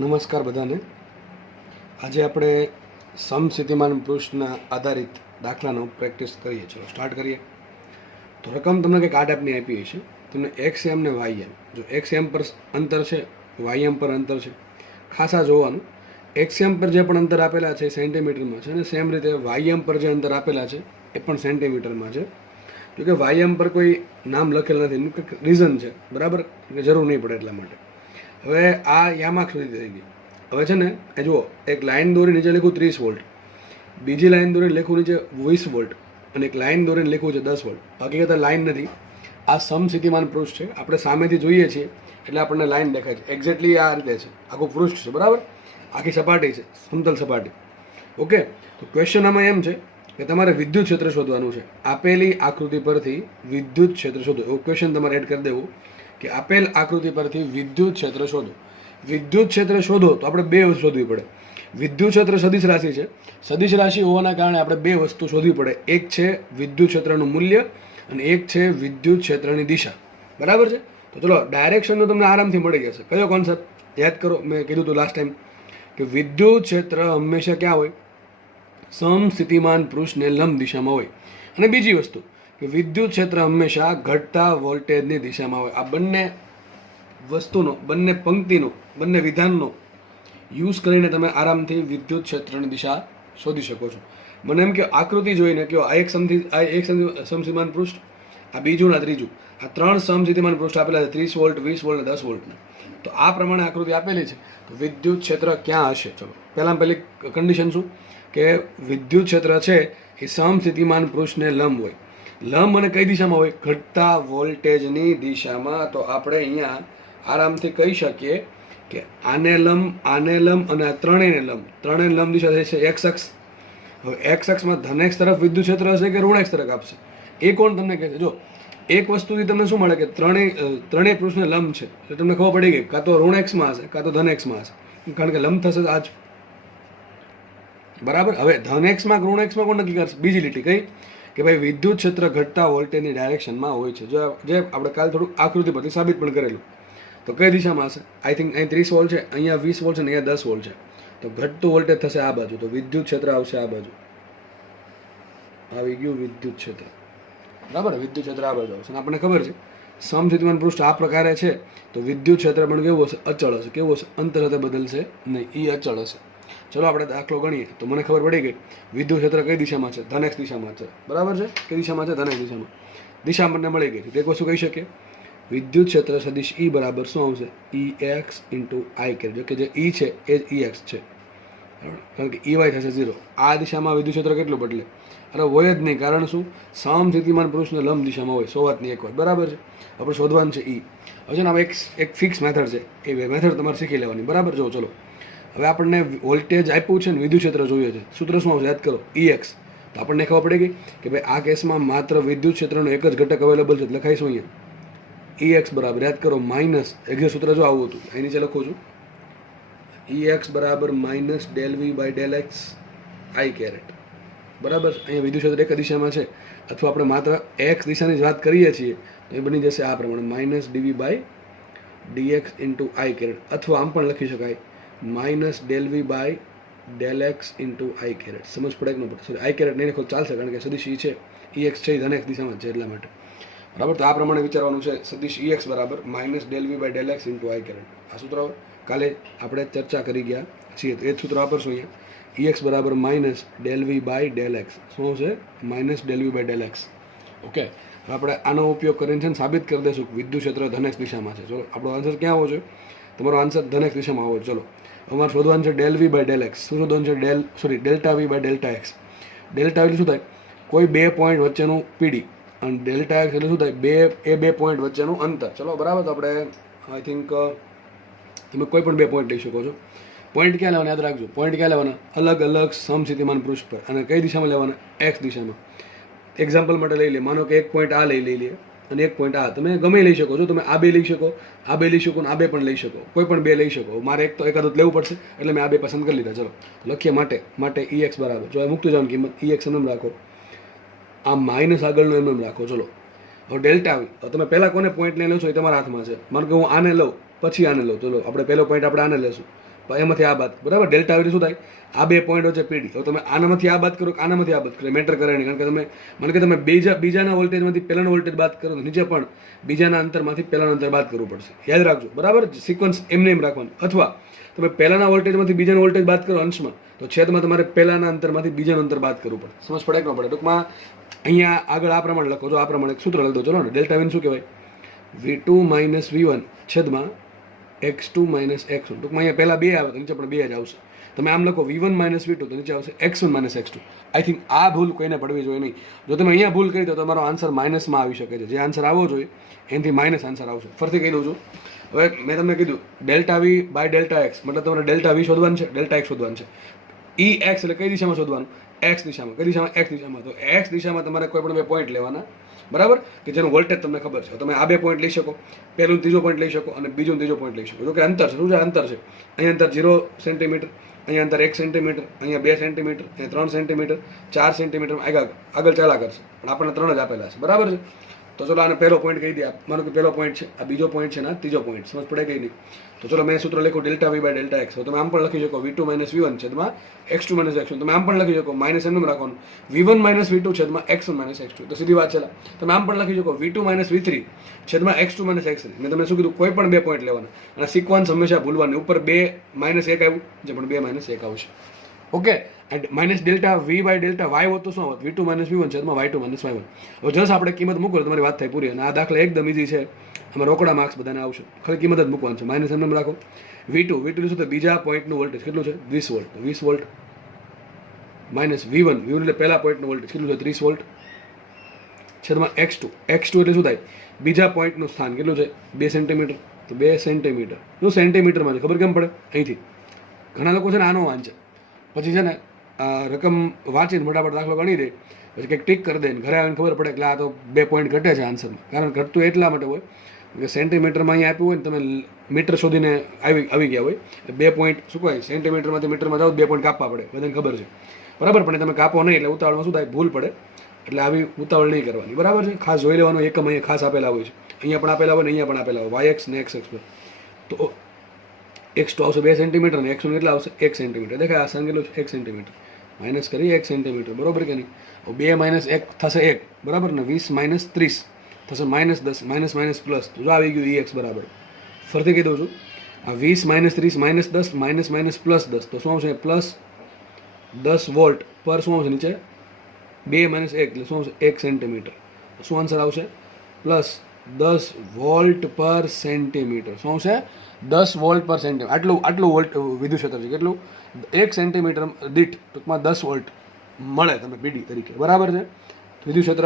નમસ્કાર બધાને. આજે આપણે સમસ્થિતિમાન પૃષ્ઠના આધારિત દાખલાનો પ્રેક્ટિસ કરીએ. ચલો સ્ટાર્ટ કરીએ. તો રકમ તમને કંઈક આ ટાઈપની આપી છે. તમને એક્સ એમ ને વાય એમ. જો એક્સ એમ પર અંતર છે, વાય એમ પર અંતર છે, ખાસા જોવાનું. એક્સ એમ પર જે પણ અંતર આપેલા છે સેન્ટીમીટરમાં છે, અને સેમ રીતે વાય એમ પર જે અંતર આપેલા છે એ પણ સેન્ટીમીટરમાં છે. જોકે વાય એમ પર કોઈ નામ લખેલ નથી, એનું કંઈક રીઝન છે, બરાબર, કે જરૂર નહીં પડે એટલા માટે. હવે આ યામાક સુધી થઈ ગઈ. હવે છે ને એ જુઓ, એક લાઇન દોરી નીચે લખું 30 વોલ્ટ, બીજી લાઇન દોરીને લખું નીચે 20 વોલ્ટ, અને એક લાઇન દોરીને લખવું છે 10 વોલ્ટ. હકીકત લાઇન નથી, આ સમસ્થિતિમાન પૃષ્ઠ છે. આપણે સામેથી જોઈએ છીએ એટલે આપણને લાઇન દેખાય છે. એક્ઝેક્ટલી આ રીતે છે, આખું પૃષ્ઠ છે, બરાબર, આખી સપાટી છે, સમતલ સપાટી. ઓકે, તો ક્વેશ્ચન આમાં એમ છે કે તમારે વિદ્યુત ક્ષેત્ર શોધવાનું છે. આપેલી આકૃતિ પરથી વિદ્યુત ક્ષેત્ર શોધો, એવું ક્વેશ્ચન તમારે એડ કરી દેવું કે આપેલ આકૃતિ પરથી વિદ્યુત ક્ષેત્ર શોધો. વિદ્યુત ક્ષેત્ર શોધો તો આપણે બે વસ્તુ શોધવી પડે. વિદ્યુત ક્ષેત્ર સદિશ રાશિ છે. સદિશ રાશિ હોવાના કારણે આપણે બે વસ્તુ શોધવી પડે. એક છે વિદ્યુત ક્ષેત્રનું મૂલ્ય અને એક છે વિદ્યુત ક્ષેત્રની દિશા. બરાબર છે? તો ચલો, ડાયરેક્શનનું તમને આરામથી મળી જશે. કયો કોન્સેપ્ટ યાદ કરો? મેં કીધું હતું લાસ્ટ ટાઈમ કે વિદ્યુત ક્ષેત્ર હંમેશા ક્યાં હોય? સમસ્થિતિમાન પૃષ્ઠને લંબ દિશામાં હોય. અને બીજી વસ્તુ કે વિદ્યુત ક્ષેત્ર હંમેશા ઘટતા વોલ્ટેજની દિશામાં હોય. આ બંને વસ્તુનો, બંને પંક્તિનો, બંને વિધાનનો યુઝ કરીને તમે આરામથી વિદ્યુત ક્ષેત્રની દિશા શોધી શકો છો. મને એમ કે આકૃતિ જોઈને કહો, આ એક સમસ્થિતિમાન પૃષ્ઠ, આ બીજું ના ત્રીજું, આ ત્રણ સમસ્થિતિમાન પૃષ્ઠ આપેલા છે, 30 વોલ્ટ, 20 વોલ્ટ અને 10 વોલ્ટના. તો આ પ્રમાણે આકૃતિ આપેલી છે. તો વિદ્યુત ક્ષેત્ર ક્યાં હશે? ચલો, પહેલી કન્ડિશન શું કે વિદ્યુત ક્ષેત્ર છે એ સમસ્થિતિમાન પૃષ્ઠને લંબ હોય. લંબ અને કઈ દિશામાં હોય? ઘટતા વોલ્ટેજની દિશામાં. તો આપણે અહીંયા આરામથી કહી શકીએ કે આને લંબ, આને લંબ અને આ ત્રણેયને લંબ. ત્રણેય લંબ દિશા થઈ છે એક્સ અક્ષ. હવે એક્સ અક્ષમાં ધનેક્ષ તરફ વિદ્યુત ક્ષેત્ર હશે કે ઋણેક્ષ તરફ આપશે? એ કોણ તમને કહે છે? જો એક વસ્તુથી તમને શું મળે કે ત્રણેય પૃષ્ઠને લંબ છે, એટલે તમને ખબર પડી ગઈ કાં તો ઋણેક્ષમાં હશે કાં તો ધનેક્ષમાં હશે, કારણ કે લંબ થશે આજ. બરાબર. હવે ધનેક્ષમાં ઋણેક્ષમાં કોણ નક્કી કરશે? બીજી લીટી કઈ કે ભાઈ વિદ્યુત ક્ષેત્ર ઘટતા વોલ્ટેજની ડાયરેક્શનમાં હોય છે. જે આપણે કાલ થોડુંક આકૃતિ પરથી સાબિત પણ કરેલું. તો કઈ દિશામાં હશે? આઈ થિંક અહીં 30 વોલ્ટ છે, અહીંયા 20 વોલ્ટ છે, અને અહીંયા 10 વોલ્ટ છે. તો ઘટતું વોલ્ટેજ થશે આ બાજુ, તો વિદ્યુત ક્ષેત્ર આવશે આ બાજુ. આવી ગયું વિદ્યુત ક્ષેત્ર. બરાબર, વિદ્યુત ક્ષેત્ર આ બાજુ આવશે. આપણને ખબર છે સમસ્થિતિમાન પૃષ્ઠ આ પ્રકારે છે તો વિદ્યુત ક્ષેત્ર પણ કેવું હશે? અચળ હશે. કેવું હશે? અંતર સાથે બદલશે નહીં, એ અચળ હશે. ચલો આપણે દાખલો ગણીએ. તો મને ખબર પડી ગઈ વિદ્યુત ક્ષેત્ર કઈ દિશામાં છે? ધનેક્ષ દિશામાં છે. બરાબર છે? કઈ દિશામાં છે? ધનેક્ષ દિશામાં. દિશા મને મળી ગઈ છે. એક વસ્તુ કહી શકીએ, વિદ્યુત ક્ષેત્ર સદિશ ઈ બરાબર શું આવશે? ઈ એક્સ ઇન્ટુ આઈ કેર. જો કે જે ઈ છે એ જ ઈ એક્સ છે, કારણ કે ઈ વાય થશે 0. આ દિશામાં વિદ્યુત ક્ષેત્ર કેટલું બદલે? અરે હોય જ નહીં. કારણ શું? સમસ્થિતિમાન પૃષ્ઠને લંબ દિશામાં હોય. 100 વાતની એક વાત. બરાબર છે? આપણે શોધવાનું છે ઈ. હવે છે ને એક ફિક્સ મેથડ છે, એ મેથડ તમારે શીખી લેવાની. બરાબર? જો ચલો, હવે આપણને વોલ્ટેજ આપ્યું છે ને વિદ્યુત ક્ષેત્ર જોઈએ છે. સૂત્ર શું આવશે? યાદ કરો, ઈ એક્સ. તો આપણને ખબર પડી ગઈ કે ભાઈ આ કેસમાં માત્ર વિદ્યુત ક્ષેત્રનો એક જ ઘટક અવેલેબલ છે. લખાઈશું અહીંયા ઈ એક્સ બરાબર, યાદ કરો, માઇનસ, એક્ઝેક્ટ સૂત્ર જો આવું હતું, અહીં નીચે લખું છું, ઈ એક્સ બરાબર minus del V by del X I caret. બરાબર. અહીંયા વિદ્યુત ક્ષેત્ર એક દિશામાં છે, અથવા આપણે માત્ર એક્સ દિશાની જ વાત કરીએ છીએ તો એ બની જશે આ પ્રમાણે, minus D V by D X into I caret. અથવા આમ પણ લખી શકાય, minus del V by del X into I caret. સમજ પડે કે ન પડે? સોરી, આઈ કેરેટ નહીં લખો ચાલશે, કારણ કે સદિશ ઈ છે, ઈ એક્સ છે, ધનેક્ષ દિશામાં છે, એટલા માટે. બરાબર. તો આ પ્રમાણે વિચારવાનું છે. સદિશ ઈ એક્સ બરાબર minus del V by del X into I caret. આ સૂત્ર કાલે આપણે ચર્ચા કરી ગયા છીએ, તો એ જ સૂત્ર વાપરશું અહીંયા. ઈ એક્સ બરાબર minus del V by del X. શું છે? Minus del V by del X. Okay. હવે આપણે આનો ઉપયોગ કરીને છે ને સાબિત કરી દઈશું કે વિદ્યુત ક્ષેત્ર ધનેક્ષ દિશામાં છે. ચલો, આપણો આન્સર ક્યાં આવવો જોઈએ? તમારો આન્સર ધનેક્ષ દિશામાં આવવો. ચલો, અમારે શોધવાનું છે del V by del X. શું શોધવાનું છે? Delta V by delta X. ડેલ્ટા એટલે શું થાય? કોઈ બે પોઈન્ટ વચ્ચેનું પીડી, અને ડેલ્ટા એક્સ એટલે શું થાય? બે પોઈન્ટ વચ્ચેનું અંતર. ચલો, બરાબર. તો આપણે આઈ થિંક તમે કોઈ પણ બે પોઈન્ટ લઈ શકો છો. પોઈન્ટ ક્યાં લેવાના? યાદ રાખજો, પોઈન્ટ ક્યાં લેવાના? અલગ અલગ સમસ્થિતિમાન પૃષ્ઠ પર. અને કઈ દિશામાં લેવાના? એક્સ દિશામાં. એક્ઝામ્પલ માટે લઈ લે, માનો કે એક પોઈન્ટ આ લઈ લે અને એક પોઈન્ટ આ. તમે ગમે લઈ શકો છો. તમે આ બે લઈ શકો, આ બે લઈ શકો, અને આ બે પણ લઈ શકો. કોઈ પણ બે લઈ શકો. મારે એક તો એકાદું લેવું પડશે, એટલે મેં આ બે પસંદ કરી લીધા. ચલો લખીએ. માટે ઈ એક્સ બરાબર, જો મૂકતું જવાનું કિંમત, ઈ એક્સ એમ રાખો, આ માઇનસ આગળનું એમ રાખો. ચલો, હવે ડેલ્ટા આવી. તમે પહેલાં કોને પોઈન્ટ લઈ લો છો એ તમારા હાથમાં છે. માનો કે હું આને લઉં, પછી આને લઉં. ચલો, આપણે પહેલો પોઈન્ટ આપણે આને લેશું, એમાંથી આ બાદ, બરાબર. ડેલ્ટા આવી શું થાય, આ 2 પોઈન્ટ વચ્ચે પીડી. હવે તમે આનામાંથી આ બાદ કરો કે આનામાંથી આ બાદ કરો, મેટર કરે નહીં. કારણ કે તમે મને કે તમે બીજાના વોલ્ટેજમાંથી પહેલાનો વોલ્ટેજ બાદ કરો તો નીચે પણ બીજાના અંતરમાંથી પહેલાનું અંતર બાદ કરવું પડશે. યાદ રાખજો, બરાબર. સિક્વન્સ એમને એમ રાખવાનું. અથવા તમે પહેલાના વોલ્ટેજમાંથી બીજાનો વોલ્ટેજ બાદ કરો અંશમાં, તો છેદમાં તમારે પહેલાના અંતરમાંથી બીજાનું અંતર બાદ કરવું પડે. સમજ પડે કે ન પડે? ટૂંકમાં અહીંયા આગળ આ પ્રમાણે લખો. જો આ પ્રમાણે એક સૂત્ર લખી દો. ચલો ને, ડેલ્ટા વિન શું કહેવાય? V2 - V1 છેદમાં x2 - x1. ટૂંકમાં અહીંયા પહેલા 2 આવે તો નીચે પણ 2 જ આવશે. તમે આમ લખો V1 - V2 તો નીચે આવશે x1 - x2. આઈ થિંક આ ભૂલ કોઈને પડવી જોઈએ નહીં. જો તમે અહીંયા ભૂલ કરી તો તમારો આન્સર માઇનસમાં આવી શકે છે. જે આન્સર આવવો જોઈએ એનાથી માઇનસ આન્સર આવશે. ફરીથી કહી દઉં છું. હવે મેં તમને કીધું delta V by delta X, મતલબ તમારે ડેલ્ટા વી શોધવાનું છે, ડેલ્ટા એક્સ શોધવાનું છે. ઈ એક્સ એટલે કઈ દિશામાં શોધવાનું? એક્સ દિશામાં. કઈ દિશામાં? એક્સ દિશામાં. તો એક્સ દિશામાં તમારે કોઈ પણ 2 પોઈન્ટ લેવાના, બરાબર, કે જેનું વોલ્ટેજ તમને ખબર છે. તમે આ 2 પોઈન્ટ લઈ શકો, પહેલું ત્રીજો પોઈન્ટ લઈ શકો અને બીજું ત્રીજો પોઈન્ટ લઈ શકો. જો કે અંતર છે, શું છે? અંતર છે. અહીંયા અંતર 0 સેન્ટીમીટર, અહીંયા અંતર 1 સેન્ટીમીટર, અહીંયા 2 સેન્ટીમીટર, અહીંયા 3 સેન્ટીમીટર, 4 સેન્ટીમીટર આગળ ચાલા કરશે. પણ આપણને 3 જ આપેલા છે, બરાબર છે. તો ચલો આને પહેલો પોઈન્ટ કહી દે. માનો કે પહેલો પોઈન્ટ છે, આ બીજો પોઈન્ટ છે ને આ ત્રીજો પોઈન્ટ. સમજ પડે કઈ નહીં? તો ચલો મેં સૂત્ર લખ્યું delta V by delta X. તમે આમ પણ લખી શકો V2 - V1 છેદમાં x2 - x1. તમે આમ પણ લખી શકો માઇનસ એમનું રાખવાનું V1 - V2 છેદમાં x1 - x2. તો સીધી વાત છે. તમે આમ પણ લખી શકો V2 - V3 છેદમાં x2 - x3. મેં તમને શું કીધું? કોઈ પણ 2 પોઈન્ટ લેવાના અને સિક્વન્સ હંમેશા ભૂલવાની. ઉપર 2 - 1 આવ્યું જે પણ 2 - 1 આવશે. Okay. Minus delta V by delta Y હોત તો શું હોત? V2 - V1 છેદમાં y2 - y1. હવે જસ્ટ આપણે કિંમત મૂકો તમારી વાત થાય પૂરી. અને આ દાખલા એકદમ ઈઝી છે. આમાં રોકડા માર્ક્સ બધાને આવશે. ખાલી કિંમત જ મૂકવાનું છે. માઇનસ એમને રાખો. V2 શું છે? બીજા પોઈન્ટનું વોલ્ટેજ કેટલું છે? 20 વોલ્ટ. 20 વોલ્ટ માઇનસ V1 એટલે પહેલા પોઈન્ટનું વોલ્ટેજ કેટલું છે? 30 વોલ્ટ છેદમાં x2 એટલે શું થાય? બીજા પોઈન્ટનું સ્થાન કેટલું છે? 2 સેન્ટીમીટર. તો 2 સેન્ટીમીટર. જો સેન્ટીમીટરમાં છે, ખબર કેમ પડે? અહીંથી ઘણા લોકો છે ને આનો વાંચે, પછી છે ને રકમ વાંચીને ફટાફટ દાખલો ગણી દે, પછી કંઈક ટીક કરી દે ને ઘરે આવીને ખબર પડે કે આ તો 2 પોઈન્ટ ઘટે છે આન્સરમાં. કારણ ઘટતું એટલા માટે હોય કે સેન્ટીમીટરમાં અહીંયા આપ્યું હોય ને તમે મીટર શોધીને આવી ગયા હોય. 2 પોઈન્ટ શું કહેવાય? સેન્ટીમીટરમાંથી મીટરમાં જાઓ 2 પોઈન્ટ કાપવા પડે, બધાને ખબર છે, બરાબર. પણ તમે કાપો નહીં એટલે ઉતાવળમાં શું થાય? ભૂલ પડે. એટલે આવી ઉતાવળ નહીં કરવાની, બરાબર છે. ખાસ જોઈ લેવાનું. એકમ અહીંયા ખાસ આપેલા હોય છે, અહીંયા પણ આપેલા હોય ને અહીંયા પણ આપેલા હોય, yx ને xx પર. તો x2 આવશે 2 સેન્ટીમીટર ને x1 કેટલા આવશે? 1 સેન્ટીમીટર. દેખાય આ કેટલું છે? 1 સેન્ટીમીટર. માઇનસ કરી 1 સેન્ટીમીટર, બરાબર કે નહીં? 2 - 1 થશે 1, બરાબર ને? 20 - 30 થશે -10, માઇનસ પ્લસ. તો જો આવી ગયું ex બરાબર. ફરીથી કહી દઉં છું. આ 20 - 30 -10 માઇનસ પ્લસ 10. તો શું આવશે? પ્લસ 10 વોલ્ટ પર શું આવશે નીચે? 2 - 1 એટલે શું આવશે? 1 સેન્ટીમીટર. શું આન્સર આવશે? પ્લસ 10 વોલ્ટ પર સેન્ટીમીટર. શું આવશે? 10 વોલ્ટ પર સેન્ટીમીટર. આટલું વોલ્ટ વિદ્યુત ક્ષેત્ર છે. કેટલું? 1 સેન્ટીમીટર દીઠ ટૂંકમાં 10 વોલ્ટ મળે તમે પીડી તરીકે, બરાબર છે. વિદ્યુત ક્ષેત્ર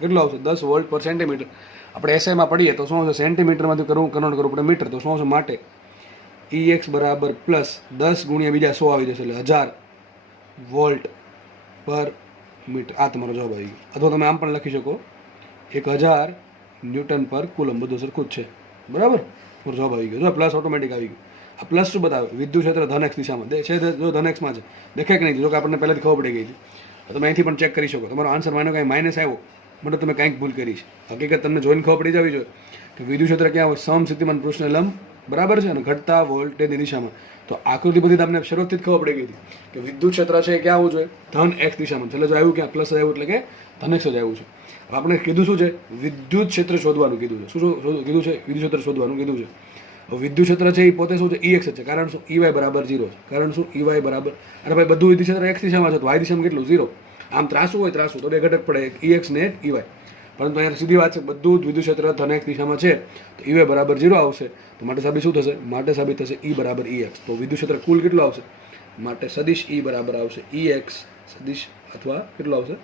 કેટલું આવશે? 10 વોલ્ટ પર સેન્ટીમીટર. આપણે એસઆઈમાં પડીએ તો શું આવશે? સેન્ટીમીટરમાંથી કન્વર્ટ કરવું પડે મીટર. તો શું આવશે? માટે EX બરાબર પ્લસ 10 ગુણ્યા બીજા 100 આવી જશે, એટલે 1000 વોલ્ટ પર મીટર. આ તમારો જવાબ આવી ગયો. અથવા તમે આમ પણ લખી શકો 1000 ન્યૂટન પર કુલમ. બધું સરખું જ છે, બરાબર. મારો જવાબ આવી ગયો. જો પ્લસ ઓટોમેટિક આવી ગયું. આ પ્લસ શું બતાવે? વિદ્યુત ક્ષેત્ર ધન એક્સ દિશામાં છે. જો ધન એક્સમાં છે, દેખાય કે નહીં? જો કે આપણને પહેલાથી ખબર પડી ગઈ છે. તમે અહીંથી પણ ચેક કરી શકો. તમારો આન્સર માનો કાંઈ માઇનસ આવ્યો, મતલબ તમે કાંઈક ભૂલ કરી છે. હકીકત તમને જોઈને ખબર પડી જવી જોઈએ કે વિદ્યુત ક્ષેત્ર ક્યાં હોય? સમસ્થિતિમાન પૃષ્ઠને લંબ, બરાબર છે, અને ઘટતા વોલ્ટેજની દિશામાં. તો આકૃતિ બધી તમને શરૂઆતથી જ ખબર પડી ગઈ હતી કે વિદ્યુત ક્ષેત્ર છે એ ક્યાં આવવું જોઈએ? ધન એક્સ દિશામાં. છેલ્લે જો આવ્યું ક્યાં? પ્લસ આવ્યું એટલે કે ધન એક્સ જ આવ્યું છે. હવે આપણે કીધું શું છે? વિદ્યુત ક્ષેત્ર શોધવાનું કીધું છે. શું કીધું છે? વિદ્યુત ક્ષેત્ર શોધવાનું કીધું છે. વિદ્યુત ક્ષેત્ર છે એ પોતે શું છે? EX છે. કારણ શું? EY બરાબર 0 છે. કારણ શું? EY બરાબર, અરે ભાઈ બધું વિદ્યુત ક્ષેત્ર એક્સ દિશામાં છે તો y દિશામાં કેટલું? 0. આમ ત્રાસું હોય ત્રાસું તો 2 ઘટક પડે, એક EX ને એક EY. પરંતુ અહીંયા સીધી વાત છે, બધું જ વિદ્યુત ક્ષેત્ર ધન એક્સ દિશામાં છે તો EY બરાબર 0 આવશે. તો માટે સાબિત શું થશે? માટે સાબિત થશે E બરાબર EX. તો વિદ્યુત ક્ષેત્ર કુલ કેટલું આવશે? માટે સદિશ E બરાબર આવશે EX સદિશ, અથવા કેટલું આવશે?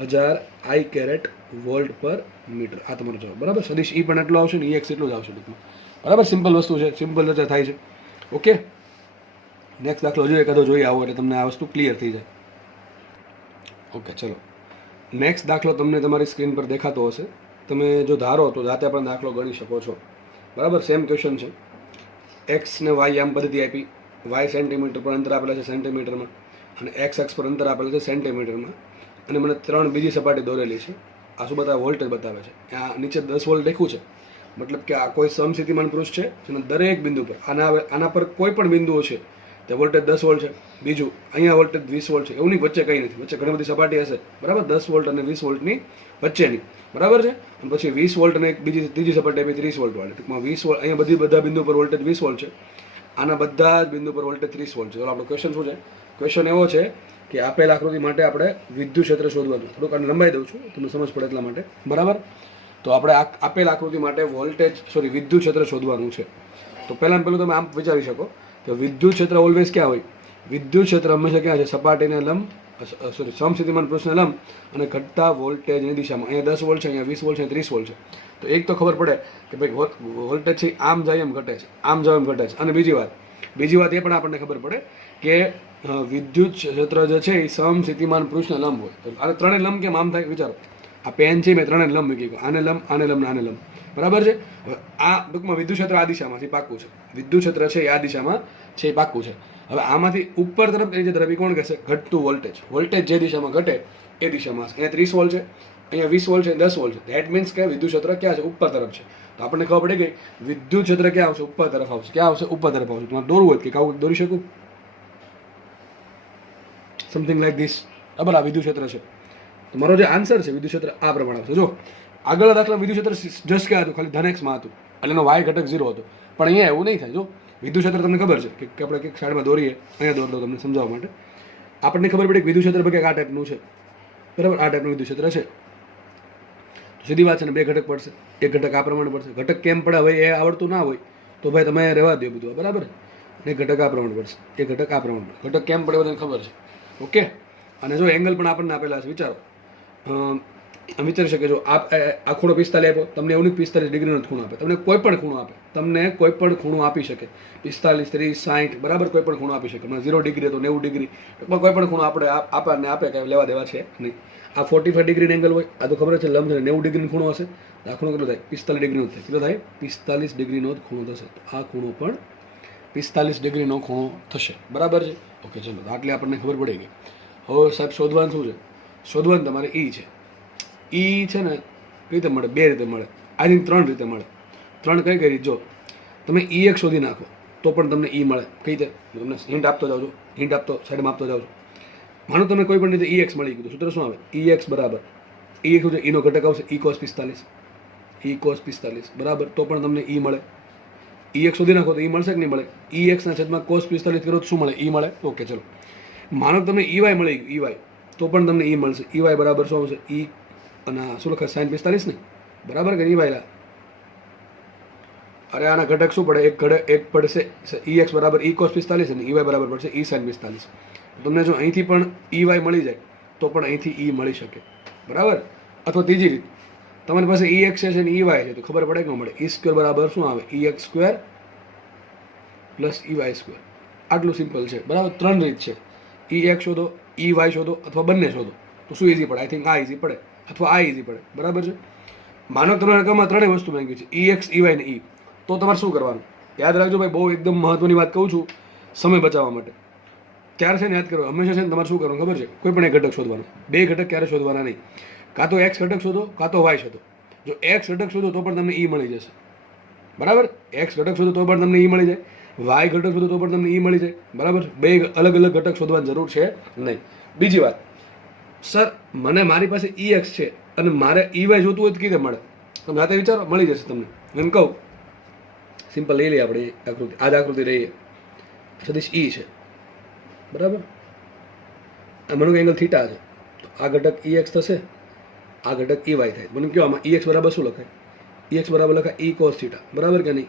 1000 I કેરેટ વોલ્ટ પર મીટર. આ તમારો જવાબ, બરાબર. સદિશ E પણ એટલું આવશે ને EX એટલું જ આવશે ટૂંકમાં, બરાબર. સિમ્પલ વસ્તુ છે, સિમ્પલ રીતે થાય છે. ઓકે. નેક્સ્ટ દાખલો જોઈએ, કદો જોઈએ આવો એટલે તમને આ વસ્તુ ક્લિયર થઈ જાય. ઓકે, ચલો નેક્સ્ટ દાખલો તમને તમારી સ્ક્રીન પર દેખાતો હશે. તમે જો ધારો તો જાતે પણ દાખલો ગણી શકો છો, બરાબર. સેમ ક્વેશ્ચન છે. એક્સ ને વાય આમ પદ્ધતિ આપી. વાય સેન્ટીમીટર પર અંતર આપેલા છે સેન્ટીમીટરમાં, અને એક્સ અક્ષ પર અંતર આપેલું છે સેન્ટીમીટરમાં, અને મને 3 બીજી સપાટી દોરેલી છે. આ શું બતાવે? વોલ્ટેજ બતાવે છે. આ નીચે 10 વોલ્ટ લખ્યું છે, મતલબ કે આ કોઈ સમસ્થિતિમાન પૃષ્ઠ છે જેના દરેક બિંદુ પર આના પર કોઈ પણ બિંદુઓ છે તે વોલ્ટેજ 10 વોલ્ટ છે. બીજું અહીંયા વોલ્ટેજ 20 વોલ્ટ છે. એવું નહીં વચ્ચે કંઈ નથી, વચ્ચે ઘણી બધી સપાટી હશે બરાબર, 10 વોલ્ટ અને 20 વોલ્ટની વચ્ચેની બરાબર છે. અને પછી 20 વોલ્ટ અને એક બીજી ત્રીજી સપાટી આપી 30 વોલ્ટ વાળી. ટૂંકમાં 20 વોલ્ટ અહીંયા બધા બિંદુ પર વોલ્ટેજ 20 વોલ્ટ છે, આના બધા જ બિંદુ પર વોલ્ટેજ 30 વોલ્ટ છે. તો આપણો ક્વેશ્ચન શું છે? ક્વેશ્ચન એવો છે કે આપેલ આકૃતિ માટે આપણે વિદ્યુત ક્ષેત્ર શોધવાનું. થોડુંક આને લંબાઈ દઉં છું તમને સમજ પડે એટલા માટે બરાબર. તો આપણે આપેલ આકૃતિ માટે વિદ્યુત ક્ષેત્ર શોધવાનું છે. તો પહેલાં તમે આમ વિચારી શકો કે વિદ્યુત ક્ષેત્ર ઓલવેઝ ક્યાં હોય? વિદ્યુત ક્ષેત્ર હંમેશા ક્યાં છે? સપાટીને લંબ સમસ્થિતિમાન પૃષ્ઠને લંબ અને ઘટતા વોલ્ટેજની દિશામાં. અહીંયા 10 વોલ્ટ છે, અહીંયા 20 વોલ્ટ છે, 30 વોલ્ટ છે. તો એક તો ખબર પડે કે ભાઈ વોલ્ટેજ છે આમ જાય એમ ઘટે છે, આમ જાય એમ ઘટે છે. અને બીજી વાત એ પણ આપણને ખબર પડે કે વિદ્યુત ક્ષેત્ર જે છે એ સમસ્થિતિમાન પૃષ્ઠને લંબ હોય. તો આને ત્રણેય લંબ કેમ આમ થાય? વિચારો, આ પેન છે મેં ત્રણેય લંબ મૂકી ગયો, આને લંબ, આને લંબ, આને લંબ બરાબર છે. હવે આ ટૂંકમાં વિદ્યુત ક્ષેત્ર આ દિશામાંથી પાક્કું છે, વિદ્યુત ક્ષેત્ર છે આ દિશામાં છે એ પાક્કું છે. હવે આમાંથી ઉપર તરફ નીચે તરફ કોણ કહેશે? ઘટતું વોલ્ટેજ જે દિશામાં ઘટે એ દિશામાં છે. અહીંયા 30 વોલ્ટ છે, અહીંયા 20 વોલ્ટ છે, 10 વોલ્ટ છે. ધેટ મીન્સ કે વિદ્યુત ક્ષેત્ર ક્યાં છે? ઉપર તરફ છે. તો આપણને ખબર પડી ગઈ વિદ્યુત ક્ષેત્ર ક્યાં આવશે? ઉપર તરફ આવશે. ક્યાં આવશે? ઉપર તરફ આવશે. તમારે દોરવું હોય કે કાવું દોરી શકું? સમથિંગ લાઈક ધીસ બરાબર. આ વિદ્યુત ક્ષેત્ર છે. તો મારો જે આન્સર છે વિદ્યુત ક્ષેત્ર આ પ્રમાણે આવશે. જો આગળ દાખલા વિદ્યુત ક્ષેત્ર જસ્ટ ક્યાં હતું? ખાલી ધન એક્સમાં હતું એટલે એનો વાય ઘટક 0 હતો. પણ અહીંયા એવું નહીં થાય. જો વિદ્યુત ક્ષેત્ર તમને ખબર છે કે આપણે કંઈક સાઈડમાં દોરીએ, અહીંયા દોર દો તમને સમજાવવા માટે. આપણને ખબર પડી કે વિદ્યુત ક્ષેત્ર કંઈક આ ટાઈપનું છે બરાબર. આ ટાઈપનું વિદ્યુત ક્ષેત્ર છે. સીધી વાત છે ને, બે ઘટક પડશે. એક ઘટક આ પ્રમાણે પડશે. ઘટક કેમ પડે હવે એ આવડતું ના હોય તો ભાઈ તમે રહેવા દો બધું બરાબર. એક ઘટક આ પ્રમાણે પડશે, એક ઘટક આ પ્રમાણે પડશે. ઘટક કેમ પડે બધાને ખબર છે. ઓકે. અને જો એંગલ પણ આપણને આપેલા છે. વિચારો, વિચારી શકે જો આ ખૂણો 45 આપ્યો તમને, એવું નહીં 45 ડિગ્રીનો ખૂણો આપે, તમને કોઈ પણ ખૂણો આપે, તમને કોઈ પણ ખૂણો આપી શકે. 45, 30, 60 બરાબર, કોઈ પણ ખૂણો આપી શકે. 0 ડિગ્રી તો 90 ડિગ્રી, કોઈ પણ ખૂણો આપણે આપે કાંઈ લેવા દેવા છે નહીં. આ 45 ડિગ્રીનો એંગલ હોય, આ તો ખબર છે લંબ છે, 90 ડિગ્રીનો ખૂણો હશે. આ ખૂણો કેટલો થાય? 45 ડિગ્રીનો થાય. કેટલો થાય? 45 ડિગ્રીનો જ ખૂણો થશે. તો આ ખૂણો પણ 45 ડિગ્રીનો ખૂણો થશે બરાબર છે. ઓકે ચલો, આટલી આપણને ખબર પડી ગઈ. હવે સાહેબ શોધવાનું શું છે? શોધવાનું તમારે ઈ છે. ઈ છે ને કઈ રીતે મળે? બે રીતે મળે. આઈ થિંક 3 રીતે મળે. 3 કઈ રીત? જો તમે EX શોધી નાખો તો પણ તમને ઈ મળે. કઈ રીતે? તમને હિન્ટ આપતો જાઉં છું, હિન્ટ આપતો સાઈડમાં આપતો જાઉં છું. માનો તમે કોઈ પણ રીતે EX મળી ગયું, સૂત્ર શું આવે? EX બરાબર EX શું છે? ઈનો ઘટક આવશે E cos 45, E cos 45 બરાબર. તો પણ તમને ઈ મળે. EX શોધી નાખો તો ઈ મળશે કે નહીં મળે? EX ના છેદમાં cos 45 કરો તો શું મળે? ઈ મળે. ઓકે ચલો, માનો તમને EY મળી ગયું, EY તો પણ તમને ઈ મળશે. EY બરાબર શું આવશે? E અને શું લખાય? sin 45 ને બરાબર કે EY લા? અરે આના ઘટક શું પડે? એક પડશે EX બરાબર E cos 45 અને EY બરાબર પડશે E sin 45. તમને જો અહીંથી પણ EY મળી જાય તો પણ અહીંથી E મળી શકે બરાબર. અથવા ત્રીજી રીત, તમારી પાસે EX છે અને EY છે તો ખબર પડે કે ન મળે? E² બરાબર શું આવે? EX² plus EY². આટલું સિમ્પલ છે બરાબર. 3 રીત છે. EX શોધો, EY શોધો અથવા બંને શોધો તો શું ઇઝી પડે? આઈ થિંક આ ઇઝી પડે અથવા આ ઇઝી પડે બરાબર છે. માનો તમારા રકમમાં 3 વસ્તુ માંગી છે, EX, EY ને E. તો તમારે શું કરવાનું? યાદ રાખજો ભાઈ, બહુ એકદમ મહત્વની વાત કહું છું સમય બચાવવા માટે. ત્યારે છે ને યાદ કરો, હંમેશા છે ને તમારે શું કરવાનું ખબર છે? કોઈ પણ એક ઘટક શોધવાનો. 2 ઘટક ક્યારે શોધવાના નહીં. કાં તો X ઘટક શોધો કાં તો Y શોધો. જો X ઘટક શોધો તો પણ તમને E મળી જશે બરાબર. X ઘટક શોધો તો પણ તમને E મળી જાય, Y ઘટક શોધો તો પણ તમને E મળી જાય બરાબર. 2 અલગ અલગ ઘટક શોધવાની જરૂર છે નહીં. બીજી વાત, સર મને મારી પાસે EX છે અને મારે EY જોતું હોય તો કઈ રીતે મળે? તમે જાતે વિચારો, મળી જશે તમને. એમ કહું સિમ્પલ લઈ લઈએ આપણે આકૃતિ. આ જ આકૃતિ લઈએ. સદીશ E છે બરાબર. આ મને એંગલ થીટા છે તો આ ઘટક EX થશે, આ ઘટક EY થાય. મને કહો આમાં EX બરાબર શું લખાય? EX બરાબર લખાય E cos θ બરાબર કે નહીં?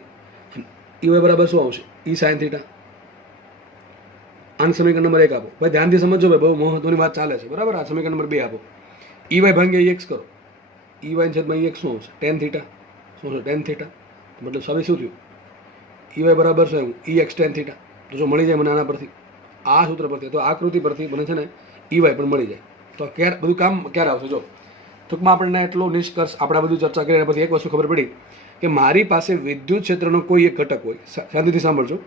EY બરાબર શું આવશે? E sin θ. આનું સમીકરણ નંબર 1 આપો ભાઈ. ધ્યાનથી સમજો ભાઈ, બહુ મહત્વની વાત ચાલે છે બરાબર. આ સમીકરણ નંબર 2 આપો. EY ભાગ્યા EX કરો. EY ની છેદમાં EX શું આવશે? tan θ. શું છે? tan θ. મતલબ સાબિત શું થયું? EY બરાબર શું આવ્યું? EX tan θ. તો જો મળી જાય મને આના પરથી, આ સૂત્ર પરથી, તો આકૃતિ પરથી મને છે ને EY પણ મળી જાય. તો ક્યારે બધું કામ ક્યારે આવશે? જો ટૂંકમાં આપણને એટલો નિષ્કર્ષ આપણે બધું ચર્ચા કરીને પછી એક વસ્તુ ખબર પડી કે મારી પાસે વિદ્યુત ક્ષેત્રનો કોઈ એક ઘટક હોય. શાંતિથી સાંભળજો,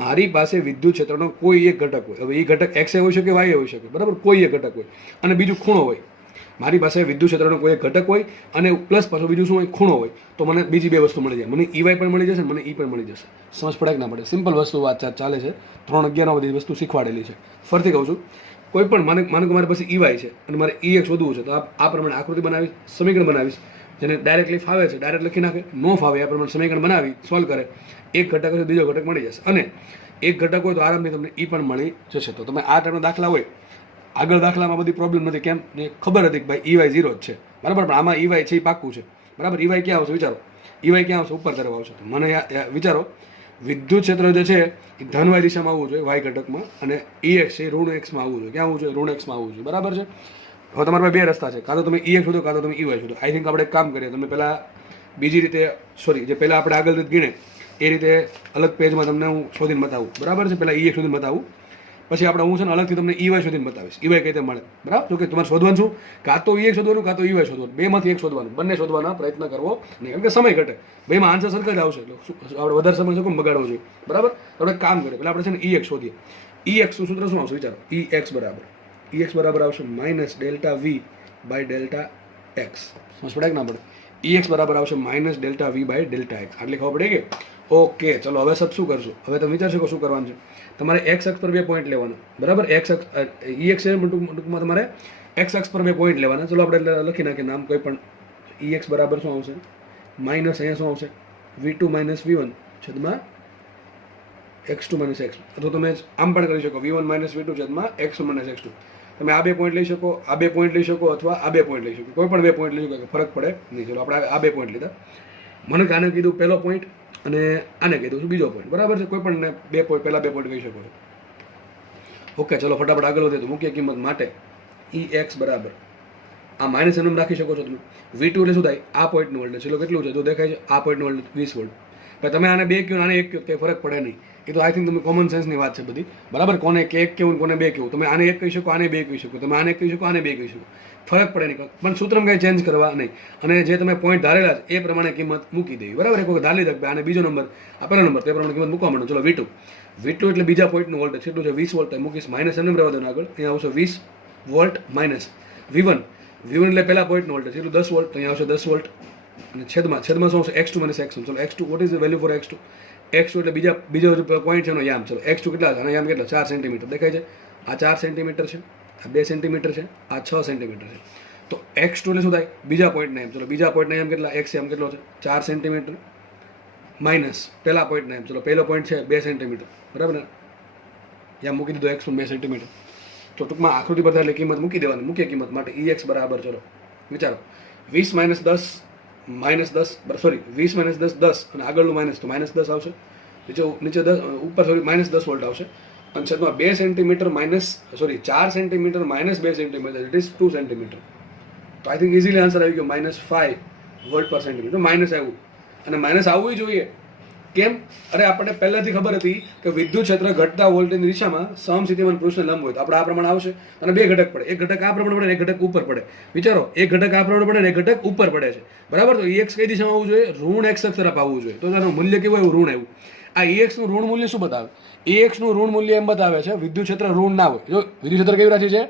મારી પાસે વિદ્યુત ક્ષેત્રનો કોઈ એક ઘટક હોય. હવે એ ઘટક X હોઈ શકે, Y હોઈ શકે બરાબર. કોઈ એક ઘટક હોય અને બીજું ખૂણો હોય. મારી પાસે વિદ્યુત ક્ષેત્રનો કોઈ એક ઘટક હોય અને પ્લસ પાછો બીજું શું હોય, ખૂણો હોય, તો મને બીજી બે વસ્તુ મળી જાય. મને EY પણ મળી જશે, મને E પણ મળી જશે. સમજ પડે કે ના પડે? સિમ્પલ વસ્તુ વાત ચાલે છે. 3/11 બધી વસ્તુ શીખવાડેલી છે. ફરીથી કહું છું, કોઈ પણ માનો કે મારી પાસે EY છે અને મારે EX શોધવું છે, તો આ પ્રમાણે આકૃતિ બનાવીશ, સમીકરણ બનાવીશ. જેને ડાયરેક્ટલી ફાવે છે ડાયરેક્ટ લખી નાખે, નો ફાવે આ પ્રમાણે સમીકરણ બનાવી સોલ્વ કરે. એક ઘટક હશે, બીજો ઘટક મળી જશે. અને એક ઘટક હોય તો આરામથી તમને E પણ મળી જશે. તો તમે આ ટાઈપના દાખલા હોય, આગળ દાખલામાં બધી પ્રોબ્લેમ નથી. કેમ? ખબર હતી કે ભાઈ EY 0 જ છે, બરાબર, પણ આમાં EY છે એ પાક્કું છે, બરાબર. EY ક્યાં આવશે વિચારો? EY ક્યાં આવશે? ઉપર તરફ આવશે. તો મને વિચારો, વિદ્યુત ક્ષેત્ર જે છે એ ધન y દિશામાં આવવું જોઈએ y ઘટકમાં, અને EX છે એ ઋણ x માં આવવું જોઈએ. ક્યાં આવવું જોઈએ? ઋણ x માં આવવું જોઈએ, બરાબર છે. હવે તમારા પાસે બે રસ્તા છે, કાં તો તમે EX શોધો, કાં તો તમે EY શોધો. આઈ થિંક આપણે એક કામ કરીએ, તમે પહેલાં બીજી રીતે, સોરી, જે પહેલાં આપણે આગળ ગીણે એ રીતે અલગ પેજમાં તમને હું શોધીને બતાવું, બરાબર છે. પહેલાં EX શોધીને બતાવું, પછી આપણે હું છે ને અલગથી તમને EY શોધીને બતાવીશ. EY કઈ રીતે મળે, બરાબર. જો કે તમારે શોધવાનું શું, કાં તો EX શોધવાનું, કાં તો EY શોધવાનું. બેમાંથી એક શોધવાનું, બંને શોધવાના પ્રયત્ન કરવો નહીં, કેમ કે સમય ઘટે. બેમાં આન્સર સરખા જ આવશે, એટલે આપણે વધારે સમય શું બગાડવો જોઈએ, બરાબર. તો આપણે કામ કરીએ, પહેલાં આપણે છે ને EX શોધીએ. EX નું સૂત્ર શું આવશે વિચારો? EX બરાબર આવશે minus delta V by delta X. સમજ પડે કે ના પડે? EX બરાબર આવશે minus delta V by delta X. આટલી ખબર પડે કે? ઓકે, ચલો હવે સબ શું કરશું? હવે તમે વિચાર શકો શું કરવાનું છે. તમારે x અક્ષ પર બે પોઈન્ટ લેવાના, બરાબર. EX છે ટૂંકમાં તમારે x અક્ષ પર બે પોઈન્ટ લેવાના. ચલો આપણે લખી નાખીએ નામ કોઈ પણ. EX બરાબર શું આવશે? માઇનસ અહીંયા શું આવશે? V2 માઇનસ V1 છેદમાં x2 માઇનસ x. અથવા તમે આમ પણ કરી શકો, V1 માઇનસ V2 છેદમાં x1 માઇનસ x2. તમે આ બે પોઈન્ટ લઈ શકો, આ બે પોઈન્ટ લઈ શકો, અથવા આ બે પોઈન્ટ લઈ શકો. કોઈ પણ બે પોઈન્ટ લઈ શકો, ફરક પડે નહીં. ચલો આપણે આ બે પોઈન્ટ લીધા. મને આને કીધું પહેલો પોઈન્ટ અને આને કીધું બીજો પોઈન્ટ, બરાબર છે. કોઈ પણ બે પોઈન્ટ, પહેલા બે પોઈન્ટ કહી શકો છો. ઓકે, ચલો ફટાફટ આગળ વધે. તો મુખ્ય કિંમત માટે EX બરાબર આ માઇનસ એમ રાખી શકો છો તમે. V2 એટલે શું થાય? આ પોઈન્ટનું વોલ્ટેજ. ચલો કેટલું છે જો દેખાય છે? આ પોઈન્ટનું વોલ્ટેજ 20 વોલ્ટ. પણ તમે આને બે કહ્યું, આને એક કહ્યું, કંઈ ફરક પડે નહીં. એ તો આઈ થિંક તમે કોમન સેન્સની વાત છે બધી, બરાબર. કોને એક કેવું, કોને બે કેવું. તમે આને એક કહી શકો, આને બે કહી શકો, તમે આને એક કહી શકો, આને બે કહી શકો. ફરક પડે નહીં, પણ સૂત્રમાં કંઈ ચેન્જ કરવા નહીં. અને જે તમે પોઈન્ટ ધારેલા છે એ પ્રમાણે કિંમત મૂકી દેવી, બરાબર. એક વખત ધારી દે આને બીજો નંબર, આ પહેલો નંબર, તે પ્રમાણે કિંમત મૂકવા માંડો. ચલો V2 એટલે બીજા પોઈન્ટનું વોલ્ટેજ કેટલું છે? 20 વોલ્ટ. મૂકીશ માઇનસ એમ રહેવા દો આગળ. અહીંયા આવશે 20 વોલ્ટ માઇનસ V1 એટલે પહેલા પોઈન્ટનું વોલ્ટેજ કેટલું? 10 વોલ્ટ. અહીંયા આવશે 10 વોલ્ટ. અને છેદમાં શું આવશે? x2 minus x1. ચલો x2, what is the value for x2? x2 એટલે બીજો પોઈન્ટ છે એનો યામ. ચલો x2 કેટલા છે? આનો યામ કેટલા? 4 સેન્ટીમીટર. દેખાય છે? આ 4 સેન્ટીમીટર છે, આ 2 સેન્ટીમીટર છે, આ 6 સેન્ટીમીટર છે. તો x2 એટલે શું થાય? બીજા પોઈન્ટના યામ. ચલો બીજા પોઈન્ટના યામ કેટલા? x યામ કેટલો છે? 4 સેન્ટીમીટર માઇનસ પહેલા પોઈન્ટના યામ. ચલો પહેલો પોઈન્ટ છે 2 સેન્ટીમીટર, બરાબર ને? યામ મૂકી દીધો x1 2 સેન્ટીમીટર. તો ટૂંકમાં આકૃતિ પર એટલે કિંમત મૂકી દેવાની. મુખ્ય કિંમત માટે EX બરાબર, ચલો વિચારો, 20 માઇનસ 10 માઇનસ 10, સોરી 20 માઇનસ 10 10, અને આગળનું માઇનસ, તો માઇનસ 10 આવશે. નીચે 10 ઉપર, સોરી માઇનસ 10 વોલ્ટ આવશે. અને છેદમાં 2 centimetre minus, sorry 4 centimetre minus 2 centimetre, it is 2 centimetre. તો આઈ થિંક ઇઝીલી આન્સર આવી ગયો -5 વોલ્ટ પર સેન્ટીમીટર. માઇનસ આવ્યું, અને માઇનસ આવવું જોઈએ. કેમ? અરે આપણને પહેલાથી ખબર હતી કે વિદ્યુત ક્ષેત્ર ઘટતા વોલ્ટેજની દિશામાં સમસ્થિતિમાન પૃષ્ઠને લંબ હોય. તો આપણે આ પ્રમાણે આવશે, અને બે ઘટક પડે. એક ઘટક આ પ્રમાણે પડે, એક ઘટક ઉપર પડે. વિચારો, એક ઘટક આ પ્રમાણે પડે ને એક ઘટક ઉપર પડે છે, બરાબર. તો EX કઈ દિશામાં આવવું જોઈએ? ઋણ x અક્ષ તરફ આવવું જોઈએ. તો તેનું મૂલ્ય કેવું આવ્યું? ઋણ આવ્યું. આ EX નું ઋણ મૂલ્ય શું બતાવે? EX નું ઋણ મૂલ્ય એમ બતાવે છે વિદ્યુત ક્ષેત્ર ઋણ ના હોય. જો વિદ્યુત ક્ષેત્ર કેવી રાશિ છે?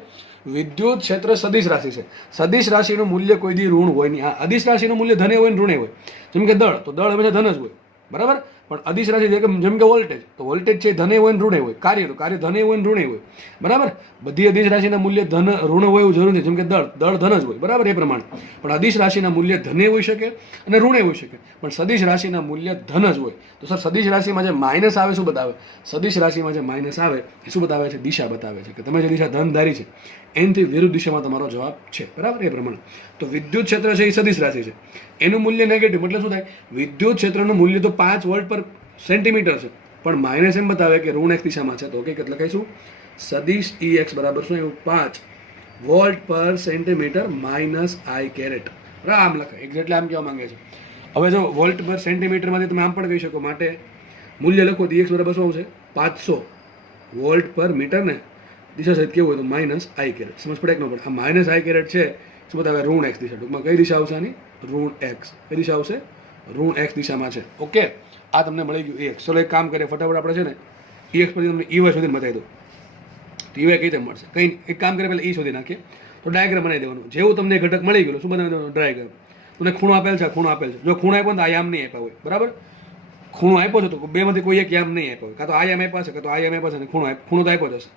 વિદ્યુત ક્ષેત્ર સદિશ રાશિ છે. સદિશ રાશિનું મૂલ્ય કોઈ દી ઋણ હોય નહીં. આ અદિશ રાશિનું મૂલ્ય ધને હોય ને ઋણે હોય. જેમ કે દળ, તો દળ હંમેશા ધન જ હોય, બરાબર. પણ અદિશ રાશિ જેમ કે વોલ્ટેજ, તો વોલ્ટેજ છે ધને હોય ને ઋણે હોય. કાર્ય, તો કાર્ય ધને હોય ને ઋણે હોય, બરાબર. બધી અદિશ રાશિના મૂલ્ય ધન ઋણ હોય એવું જરૂર નથી. જેમ કે દળ ધન જ હોય, બરાબર. એ પ્રમાણે પણ અદિશ રાશિના મૂલ્ય ધને હોઈ શકે અને ઋણે હોઈ શકે, પણ સદિશ રાશિના મૂલ્ય ધન જ હોય. તો સર સદિશ રાશિમાં જે માઇનસ આવે શું બતાવે? સદિશ રાશિમાં જે માઇનસ આવે એ શું બતાવે છે? દિશા બતાવે છે કે તમે જે દિશા ધન ધારી છે એનાથી વિરુદ્ધ દિશામાં તમારો જવાબ છે, બરાબર. એ પ્રમાણે તો વિદ્યુત ક્ષેત્ર છે એ સદિશ રાશિ છે, એનું મૂલ્ય નેગેટિવ. એટલે શું થાય? વિદ્યુત ક્ષેત્રનું મૂલ્ય તો 5 વોલ્ટ પર સેન્ટીમીટર છે, પણ માઇનસ એમ બતાવે કે ઋણ x દિશામાં છે. તો હકીકત લખાઈશું સદિશ EX બરાબર શું એવું? 5 વોલ્ટ પર સેન્ટીમીટર માઇનસ I કેરેટ. આમ લખાય, એક્ઝેક્ટલી આમ કહેવા માંગે છે. હવે જો વોલ્ટ પર સેન્ટીમીટરમાંથી તમે આમ પણ કહી શકો. માટે મૂલ્ય લખો તો EX બરાબર શું આવશે? 500 વોલ્ટ પર મીટર ને દિશા સહિત કેવું હોય તો માઇનસ I કેરેટ. સમજ પડે કે ન પડે? આ માઇનસ I કેરેટ છે શું બતાવે? ઋણ x દિશા. ટૂંકમાં કઈ દિશા આવશે આની? ઋણ x. કઈ દિશા આવશે? ઋણ x દિશામાં છે. ઓકે, આ તમને મળી ગયું EX. ચલો એક કામ કરીએ, ફટાફટ આપણે છે ને EX પછી તમને EY શોધીને બતાવી દો. તો EY કઈ રીતે મળશે? કંઈ એક કામ કરીએ, પહેલાં E શોધી નાખીએ. તો ડાયાગ્રામ બનાવી દેવાનું. જેવું તમને ઘટક મળી ગયું શું બનાવી દેવાનું? ડાયાગ્રામ. તમને ખૂણો આપેલ છે, ખૂણો આપેલ છે. જો ખૂણો આપ્યો ને તો આ યામ નહીં આપ્યા હોય, બરાબર? ખૂણો આપ્યો છે તો બેમાંથી કોઈ એક યામ નહીં આપ્યો હોય, કાં તો આ યામ આપ્યા છે, કાં તો આ યામ આપ્યા છે, અને ખૂણો તો આપ્યો જ હશે.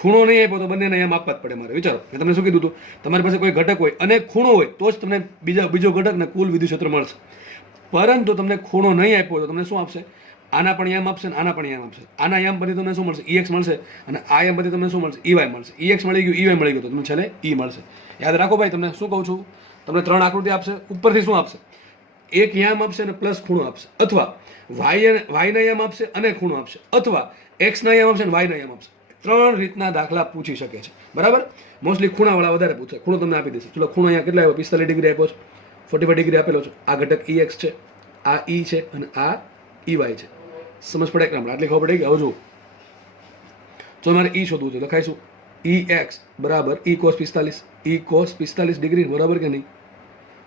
ખૂણો નહીં આપ્યો તો બંનેને યામ આપવા જ પડે મારે. વિચારો, મેં તમને શું કીધું હતું? તમારી પાસે કોઈ ઘટક હોય અને ખૂણો હોય તો જ તમને બીજો ઘટક ને કુલ વિદ્યુત ક્ષેત્ર મળશે. પરંતુ તમને ખૂણો નહીં આપ્યો તો તમને શું આપશે? આના પણ યામ આપશે ને આના પણ યામ આપશે. આના યામ પરથી તમને શું મળશે? EX મળશે. અને આ યામ પરથી તમને શું મળશે? EY મળશે. EX મળી ગયું, EY મળી ગયું, તો તમને છેલ્લે E મળશે. યાદ રાખો ભાઈ, તમને શું કહું છું? તમને 3 આકૃતિ આપશે, ઉપરથી શું આપશે? એક યામ આપશે અને પ્લસ ખૂણો આપશે, અથવા વાયના યામ આપશે અને ખૂણો આપશે, અથવા એક્સના યામ આપશે અને વાયના યામ આપશે. 3 રીતના દાખલા પૂછી શકે છે, બરાબર? મોસ્ટલી ખૂણાવાળા વધારે પૂછે. ખૂણો તમને આપી દેશે. ચલો, ખૂણો અહીંયા કેટલા આવ્યો? 45 ડિગ્રી આપ્યો છે, 45 ડિગ્રી આપેલો છે. આ ઘટક EX છે, આ E છે અને આ EY છે. સમજ પડે કે આટલી ખબર પડી કે હવે જુઓ, જો મારે E શોધવું છે, લખાઈશું EX બરાબર E cos 45, E cos 45 degree, બરાબર કે નહીં?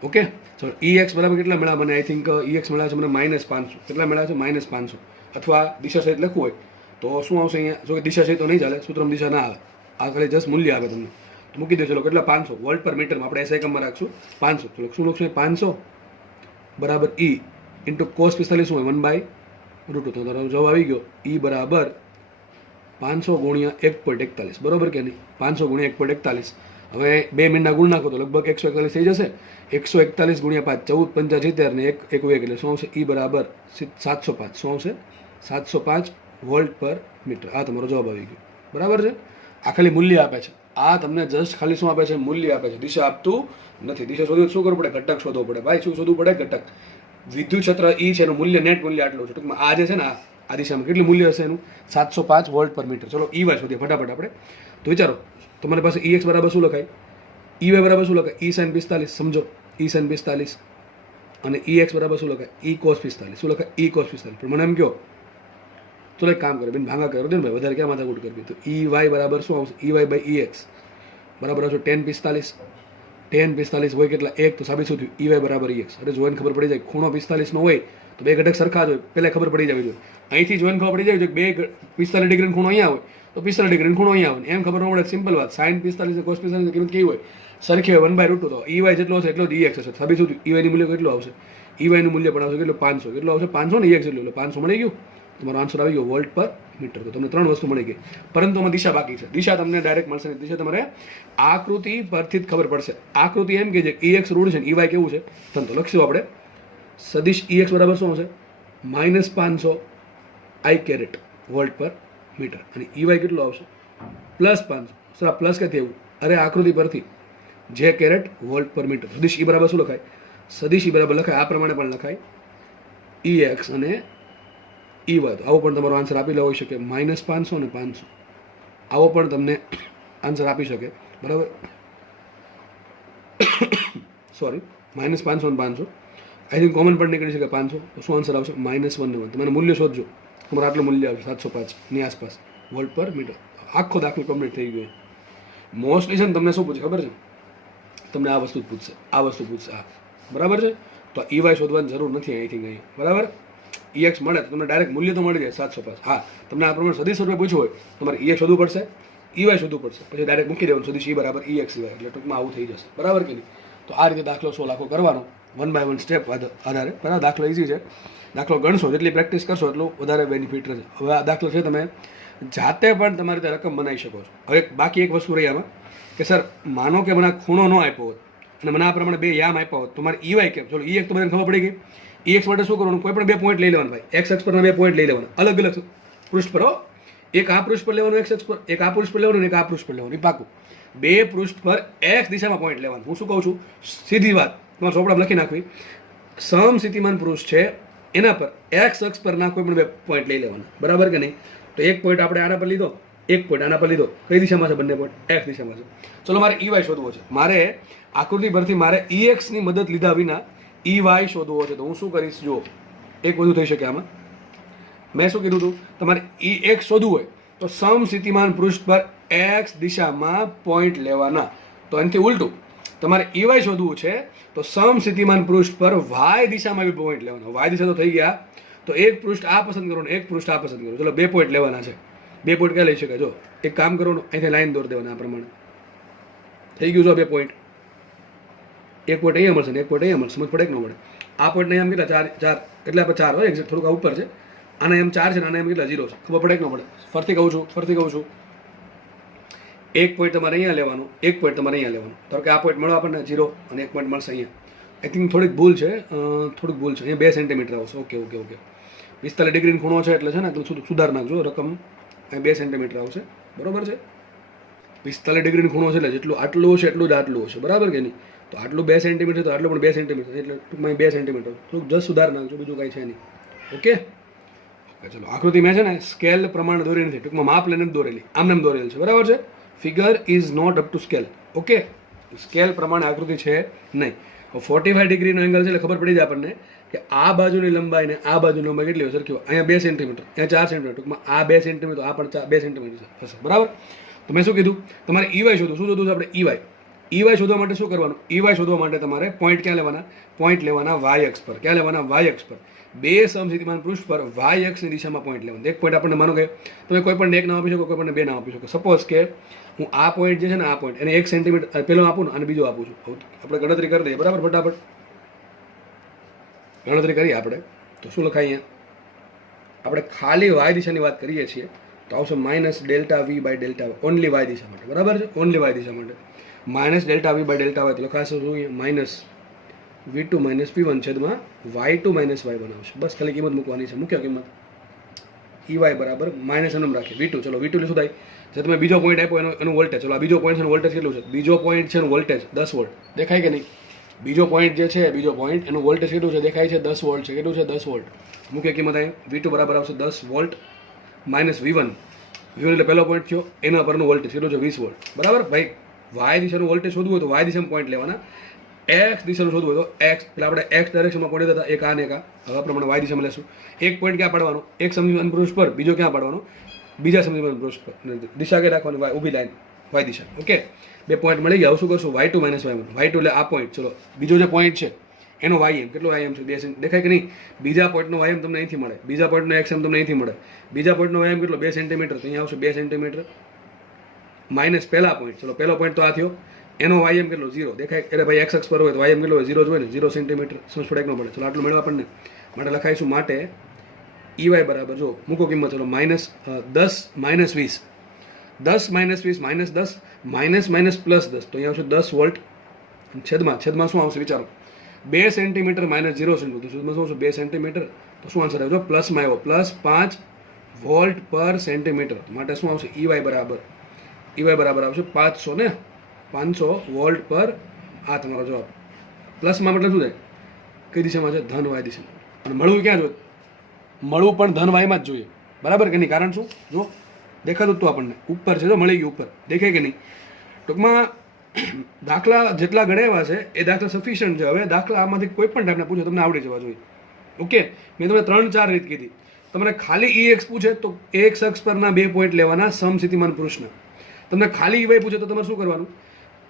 ઓકે, ચલો EX બરાબર કેટલા મળ્યા મને? આઈ થિંક EX મળ્યા છે મને -500. કેટલા મળ્યા છે? -500. અથવા દિશા સહિત લખવું હોય તો શું આવશે અહીંયા? જો કે દિશા સહિત તો નહીં ચાલે, સૂત્રમાં દિશા ના આવે, આ ખાલી જસ્ટ મૂલ્ય આવે તમને. તો મૂકી દો. ચલો, કેટલા? 500 વોલ્ટ પર મીટરમાં આપણે SI એકમમાં રાખશું 500. ચલો, શું લખશું? 500 બરાબર E ઇન્ટુ cos 45 શું હોય? 1/√2. તો તારો જવાબ આવી ગયો E બરાબર 500 ગુણ્યા 1.41, બરોબર કે નહીં? 500 ગુણ્યા 1.41. હવે 2 મિનિટના ગુણ નાખો તો લગભગ 141 થઈ જશે. 141 ગુણ્યા 5 14 75 ને 1 એટલે શું આવશે? E બરાબર 705. શું આવશે? 705 વોલ્ટ પર મીટર. આ તમારો જવાબ આવી ગયો, બરાબર છે? આ ખાલી મૂલ્ય આપે છે. આ તમને જસ્ટ ખાલી શું આપે છે? મૂલ્ય આપે છે. દિશા આપતું નથી. દિશા શોધવું શું કરવું પડે? ઘટક શોધવો પડે ભાઈ. શું શોધવું પડે? ઘટક. વિદ્યુત ક્ષેત્ર E છે એનું મૂલ્ય, નેટ મૂલ્ય આટલું છે. ટૂંકમાં આ જે છે ને આ દિશામાં કેટલું મૂલ્ય હશે એનું? 705 વોલ્ટ પર મીટર. ચલો, EY શોધીએ ફટાફટ આપણે. તો વિચારો, તમારી પાસે EX બરાબર શું લખાય? EY બરાબર શું લખાય? E sin 45. સમજો, E sin 45. અને EX બરાબર શું લખાય? E cos 45. શું લખાય? E cos 45. પણ મને એમ કહો, ચલો એક કામ કરે, બેન ભાંગા કરો ને ભાઈ, વધારે ક્યાં માથાકૂટ કરવી? તો EY બરાબર શું આવશે? EY EX બરાબર આવશે tan 45. tan 45 હોય કેટલા? 1. તો સાબિત શું થયું? EY બરાબર EX. અરે જોઈને ખબર પડી જાય, ખૂણો 45 નો હોય તો બે ઘટક સરખા જ હોય, પહેલા ખબર પડી જવી જોઈએ. અહીંથી જોઈને ખબર પડી જાય કે બે 45 ડિગ્રી ખૂણો અહીંયા હોય તો 45 ડિગ્રી ખૂણો અહીંયા આવે. એમ ખબર ન પડે, સિમ્પલ વાત. sin 45 અને cos 45 ની કિંમત કેવી હોય? સરખી હોય, 1/√2. તો EY જેટલો હશે એટલો જ EX હશે. સાબિત શું થયું? EY નું મૂલ્ય કેટલું આવશે? EY નું મૂલ્ય પણ આવશે કેટલું? 500. કેટલું આવશે? 500 ને EX એટલું, એટલે 500 મળી ગયું. તમારો આન્સર આવી ગયો વોલ્ટ પર મીટર. તો તમને 3 વસ્તુ મળી ગઈ, પરંતુ આમાં દિશા બાકી છે. દિશા તમને ડાયરેક્ટ મળશે નહીં. દિશા તમારે આકૃતિ પરથી જ ખબર પડશે. આકૃતિ એમ કે જે EX રૂઢ છે ને EY કેવું છે તો લખશું આપણે. સદિશ EX બરાબર શું હશે? -500 I કેરેટ વોલ્ટ પર મીટર. અને EY કેટલું આવશે? +500. સર આ પ્લસ ક્યાંથી આવ્યું? અરે આકૃતિ પરથી જે કેરેટ વોલ્ટ પર મીટર. સદિશ E બરાબર શું લખાય? સદિશ E બરાબર લખાય આ પ્રમાણે પણ લખાય, EX અને EY. તો આવો પણ તમારો આન્સર આપી હોઈ શકે, -500 અને 500. આવો પણ તમને આન્સર આપી શકે, બરાબર? સોરી, -500 અને 500. આઈ થિંક કોમન પણ નીકળી શકે 500. તો શું આન્સર આવશે? -1 ને 1. તમારે મૂલ્ય શોધજો, તમારે આટલું મૂલ્ય આવશે 705 ની આસપાસ વોલ્ટ પર મીટર. આખો દાખલો કમ્પ્લીટ થઈ ગયો. મોસ્ટલી છે ને તમને શું પૂછે ખબર છે? તમને આ વસ્તુ જ પૂછશે, આ વસ્તુ પૂછશે, આ બરાબર છે. તો EY શોધવાની જરૂર નથી આઈ થિંક અહીં, બરાબર? EX મળે તો તમને ડાયરેક્ટ મૂલ્ય તો મળી જાય 705. હા, તમને આ પ્રમાણે સદિશ રૂપે પૂછવું હોય તમારે EX શોધવું પડશે, EY શોધવું પડશે, પછી ડાયરેક્ટ મૂકી દેવાનું સદિશ E બરાબર EX EY. એટલે ટૂંકમાં આવું થઈ જશે, બરાબર કે નહીં? તો આ રીતે દાખલો 16 આખો કરવાનો, 1 by 1 સ્ટેપ આધારે. બરાબર, દાખલો ઇઝી છે. દાખલો ગણશો જેટલી પ્રેક્ટિસ કરશો એટલું વધારે બેનિફિટ રહેશે. હવે આ દાખલો છે તમે જાતે પણ તમારી રીતે રકમ બનાવી શકો છો. હવે બાકી એક વસ્તુ રહી આમાં કે સર માનો કે મને ખૂણો ન આપ્યો હોત અને મને આ પ્રમાણે 2 યામ આપ્યા હોત તો મારે EY કેમ? ચલો EX તો બધાને ખબર પડી ગઈ. EX માટે શું કરવાનું? કોઈ પણ 2 પોઈન્ટ લઈ લેવાના ભાઈ. X અક્ષ પરના 2 પોઈન્ટ લઈ લેવાના, અલગ અલગ પૃષ્ઠ પર. એક આ પૃષ્ઠ પર લેવાનું X અક્ષ પર, એક આ પૃષ્ઠ પર લેવાનું, એક આ પૃષ્ઠ પર લેવાનું. એ પાકું 2 પૃષ્ઠ પર X દિશામાં પોઈન્ટ લેવાનું. હું શું કહું છું? સીધી વાત તમારે ચોપડામાં લખી નાખવી. સમસ્થિતિમાન પૃષ્ઠ છે એના પર X અક્ષ પરના કોઈ પણ 2 પોઈન્ટ લઈ લેવાના, બરાબર કે નહીં? તો એક પોઈન્ટ આપણે આના પર લીધો, એક પોઈન્ટ આના પર લીધો. કઈ દિશામાં છે બંને પોઈન્ટ? X દિશામાં છે. ચલો મારે EY શોધવો છે. મારે આકૃતિ પરથી મારે EX ની મદદ લીધા વિના EY શોધવો છે. તો હું શું કરીશ? જો એક વધુ થઈ શકે આમાં. મેં શું કીધું હતું? તમારે EX શોધવું હોય તો સમસ્થિતિમાન પૃષ્ઠ પર X દિશામાં પોઈન્ટ લેવાના. તો એનાથી ઉલટું તમારે EY શોધવું છે તો સમસ્થિતિમાન પૃષ્ઠ પર Y દિશામાં બી પોઈન્ટ લેવાના. Y દિશા તો થઈ ગયા, તો એક પૃષ્ઠ આ પસંદ કરો ને એક પૃષ્ઠ આ પસંદ કરો. ચલો 2 પોઈન્ટ લેવાના છે. 2 પોઈન્ટ ક્યાં લઈ શકાય? જો એક કામ કરો ને, અહીંથી લાઈન દોરી દેવાના આ પ્રમાણે. થઈ ગયું છે 2 પોઈન્ટ. એક પોઈન્ટ અહીંયા મળશે ને એક પોઈન્ટ અહીંયા મળશે. સમજ પડે કે ન પડે? આ પોઈન્ટ એમ કેટલા 4 એટલે આપણે 4 હોય એક્ઝેક્ટ, થોડુંક આ ઉપર છે. આના એમ 4 છે ને આના એમ કેટલા 0 છે. ખબર પડે કે ન પડે? ફરતી કહું છું એક પોઈન્ટ તમારે અહીંયા લેવાનો, એક પોઈન્ટ તમારે અહીંયા લેવાનો. ધારો કે આ પોઈન્ટ મળો આપણને 0 અને એક પોઈન્ટ મળશે અહીંયા. આઈ થિંક થોડીક ભૂલ છે અહીંયા 2 સેન્ટીમીટર આવશે. ઓકે 45 ડિગ્રીનો ખૂણો છે એટલે છે ને તમે સુધાર નાખજો રકમ. અહીં 2 સેન્ટીમીટર આવશે, બરોબર છે. 45 ડિગ્રીનો ખૂણો છે એટલે જેટલું આટલું હશે એટલું જ આટલું હશે, બરાબર કે નહીં? તો આટલું 2 સેન્ટીમીટર તો આટલું પણ 2 સેન્ટીમીટર એટલે ટૂંકમાં 2 સેન્ટીમીટર. થોડુંક જસ્ટ સુધાર નાખજો, બીજું કાંઈ છે નહીં. ઓકે ચલો. આકૃતિ મેં છે ને સ્કેલ પ્રમાણે દોરી નથી, ટૂંકમાં માપ લઈને જ દોરેલી, આમને દોરેલ છે, બરાબર છે. Figure is not up to scale. Okay, scale પ્રમાણે આકૃતિ છે નહીં. 45 ડિગ્રીનો એંગલ છે એટલે ખબર પડી જાય આપણને કે આ બાજુની લંબાઈ ને આ બાજુની લંબાઈ કેટલી હશે? સરખી. અહીંયા 2 સેન્ટીમીટર, અહીંયા 4 સેન્ટીમીટર, ટૂંકમાં આ 2 સેન્ટીમીટર, આ પણ 2 સેન્ટીમીટર હશે, બરાબર. તો મેં શું કીધું? તમારે EY શોધવું. શું શોધવું છે આપણે? EY શોધવા માટે શું કરવાનું? EY શોધવા માટે તમારે પોઈન્ટ ક્યાં લેવાના? પોઈન્ટ લેવાના y અક્ષ પર. ક્યાં લેવાના? y અક્ષ પર. બે સમસ્થિતિમાન પૃષ્ઠ પર y અક્ષની દિશામાં પોઈન્ટ લેવાના. એક પોઈન્ટ આપણને માનો કે તમે કોઈ પણ એક નામ આપી શકો, કોઈ પણ 2 નામ આપી શકો. સપોઝ કે હું આ પોઈન્ટ જે છે ને આ પોઈન્ટ એને 1 સેન્ટીમીટર પેલો આપું ને અને બીજો આપું છું. આપણે ગણતરી કરી દઈએ, બરાબર? ફટાફટ ગણતરી કરીએ આપણે. તો શું લખાય અહીંયા? આપણે ખાલી y દિશાની વાત કરીએ છીએ તો આવશે -Δv/Δy. ઓનલી y દિશા માટે, બરાબર છે? ઓનલી y દિશા માટે -Δv/Δy તો લખાશે શું? -v2 - v1 છેદમાં y2 - y1 આવશે. બસ ખાલી કિંમત મૂકવાની છે, મુખ્ય કિંમત. EY બરાબર માઇનસ એમ રાખીએ V2. ચલો V2 એટલે શું થાય? જે તમે બીજો પોઈન્ટ આપ્યો એનું વોલ્ટેજ. ચલો આ બીજો પોઈન્ટ છે એનું વોલ્ટેજ કેટલું છે? બીજો પોઈન્ટ છે એનું વોલ્ટેજ 10 વોલ્ટ. દેખાય કે નહીં? બીજો પોઈન્ટ જે છે બીજો પોઈન્ટ એનું વોલ્ટેજ કેટલું છે? દેખાય છે 10 વોલ્ટ છે. કેટલું છે? 10 વોલ્ટ. મુખ્ય કિંમત અહીં V2 બરાબર આવશે 10 વોલ્ટ માઇનસ V1 એટલે પહેલો પોઈન્ટ થયો, એના પરનું વોલ્ટેજ કેટલું છે? 20 વોલ્ટ, બરાબર. ભાઈ y દિશાનું વોલ્ટેજ શોધવું હોય તો y દિશામાં પોઈન્ટ લેવાના. x દિશાનું શોધવું હોય તો x એટલે આપણે x ડાયરેક્શનમાં પોઈન્ટ હતા, એક આ ને એક આ. હવે પ્રમાણે y દિશામાં લેશું. એક પોઈન્ટ ક્યાં પાડવાનો? એક સમસ્થિતિમાન પૃષ્ઠ પર, બીજો ક્યાં પાડવાનો? બીજા સમસ્થિતિમાન પૃષ્ઠ પર. દિશા કે રાખવાની y ઊભી લાઈન y દિશા. ઓકે, 2 પોઈન્ટ મળી ગયા. હવે શું કરશું? y2 - y1. y2 એટલે આ પોઈન્ટ. ચલો બીજો જે પોઈન્ટ છે એનો ym કેટલો? ym છે 2 સેન્ટી. દેખાય કે નહીં? બીજા પોઈન્ટનો ym તમને અહીંથી મળે, બીજા પોઈન્ટનો xm તમને અહીંથી મળે. બીજા પોઈન્ટનો ym કેટલો? 2 સેન્ટીમીટર. તો અહીંયા આવશે 2 સેન્ટીમીટર માઇનસ પહેલા પોઈન્ટ. ચલો પહેલો પોઈન્ટ તો આ થયો, એનો ym કેટલો? 0. દેખાય? એટલે ભાઈ x અક્ષ પર હોય તો ym કેટલો હોય? 0 જ હોય ને, 0 સેન્ટીમીટર. સમજ પડે કે ન પડે? ચલો આટલું મેળવવા આપણને માટે લખાઈશું. માટે EY બરાબર જો મૂકો કિંમત. ચલો -10 - 20, 10 - 20 -10 માઇનસ પ્લસ 10. તો અહીંયા આવશે 10 વોલ્ટ છેદમાં શું આવશે? વિચારો. 2 સેન્ટીમીટર માઇનસ 0 સેન્ટીમીટર. શું આવશે? 2 સેન્ટીમીટર. તો શું આન્સર આવ્યો? પ્લસમાં આવ્યો, +5 વોલ્ટ પર સેન્ટીમીટર. માટે શું આવશે? EY બરાબર આવશે 500 ને 500 વોલ્ટ પર. આ તમારો જવાબ. પ્લસમાં મતલબ શું થાય? કઈ દિશામાં છે? ધન y દિશામાં. અને મળવું ક્યાં જોઈએ? મળવું પણ ધન વાયમાં જ જોઈએ, બરાબર કે નહીં? કારણ શું? જો દેખાતું તો આપણને ઉપર છે, જો મળી ગયું ઉપર. દેખાય કે નહીં? ટૂંકમાં દાખલા જેટલા ગણાવ્યા છે એ દાખલા સફિશિયન્ટ છે. હવે દાખલા આમાંથી કોઈ પણ ટાઈપના પૂછો તમને આવડી જવા જોઈએ. ઓકે, મેં તમને 3-4 રીત કીધી. તમને ખાલી EX પૂછે તો x અક્ષ પરના 2 પોઈન્ટ લેવાના સમસ્થિતિમાન પૃષ્ઠના. તમને ખાલી EY પૂછે તો તમારે શું કરવાનું?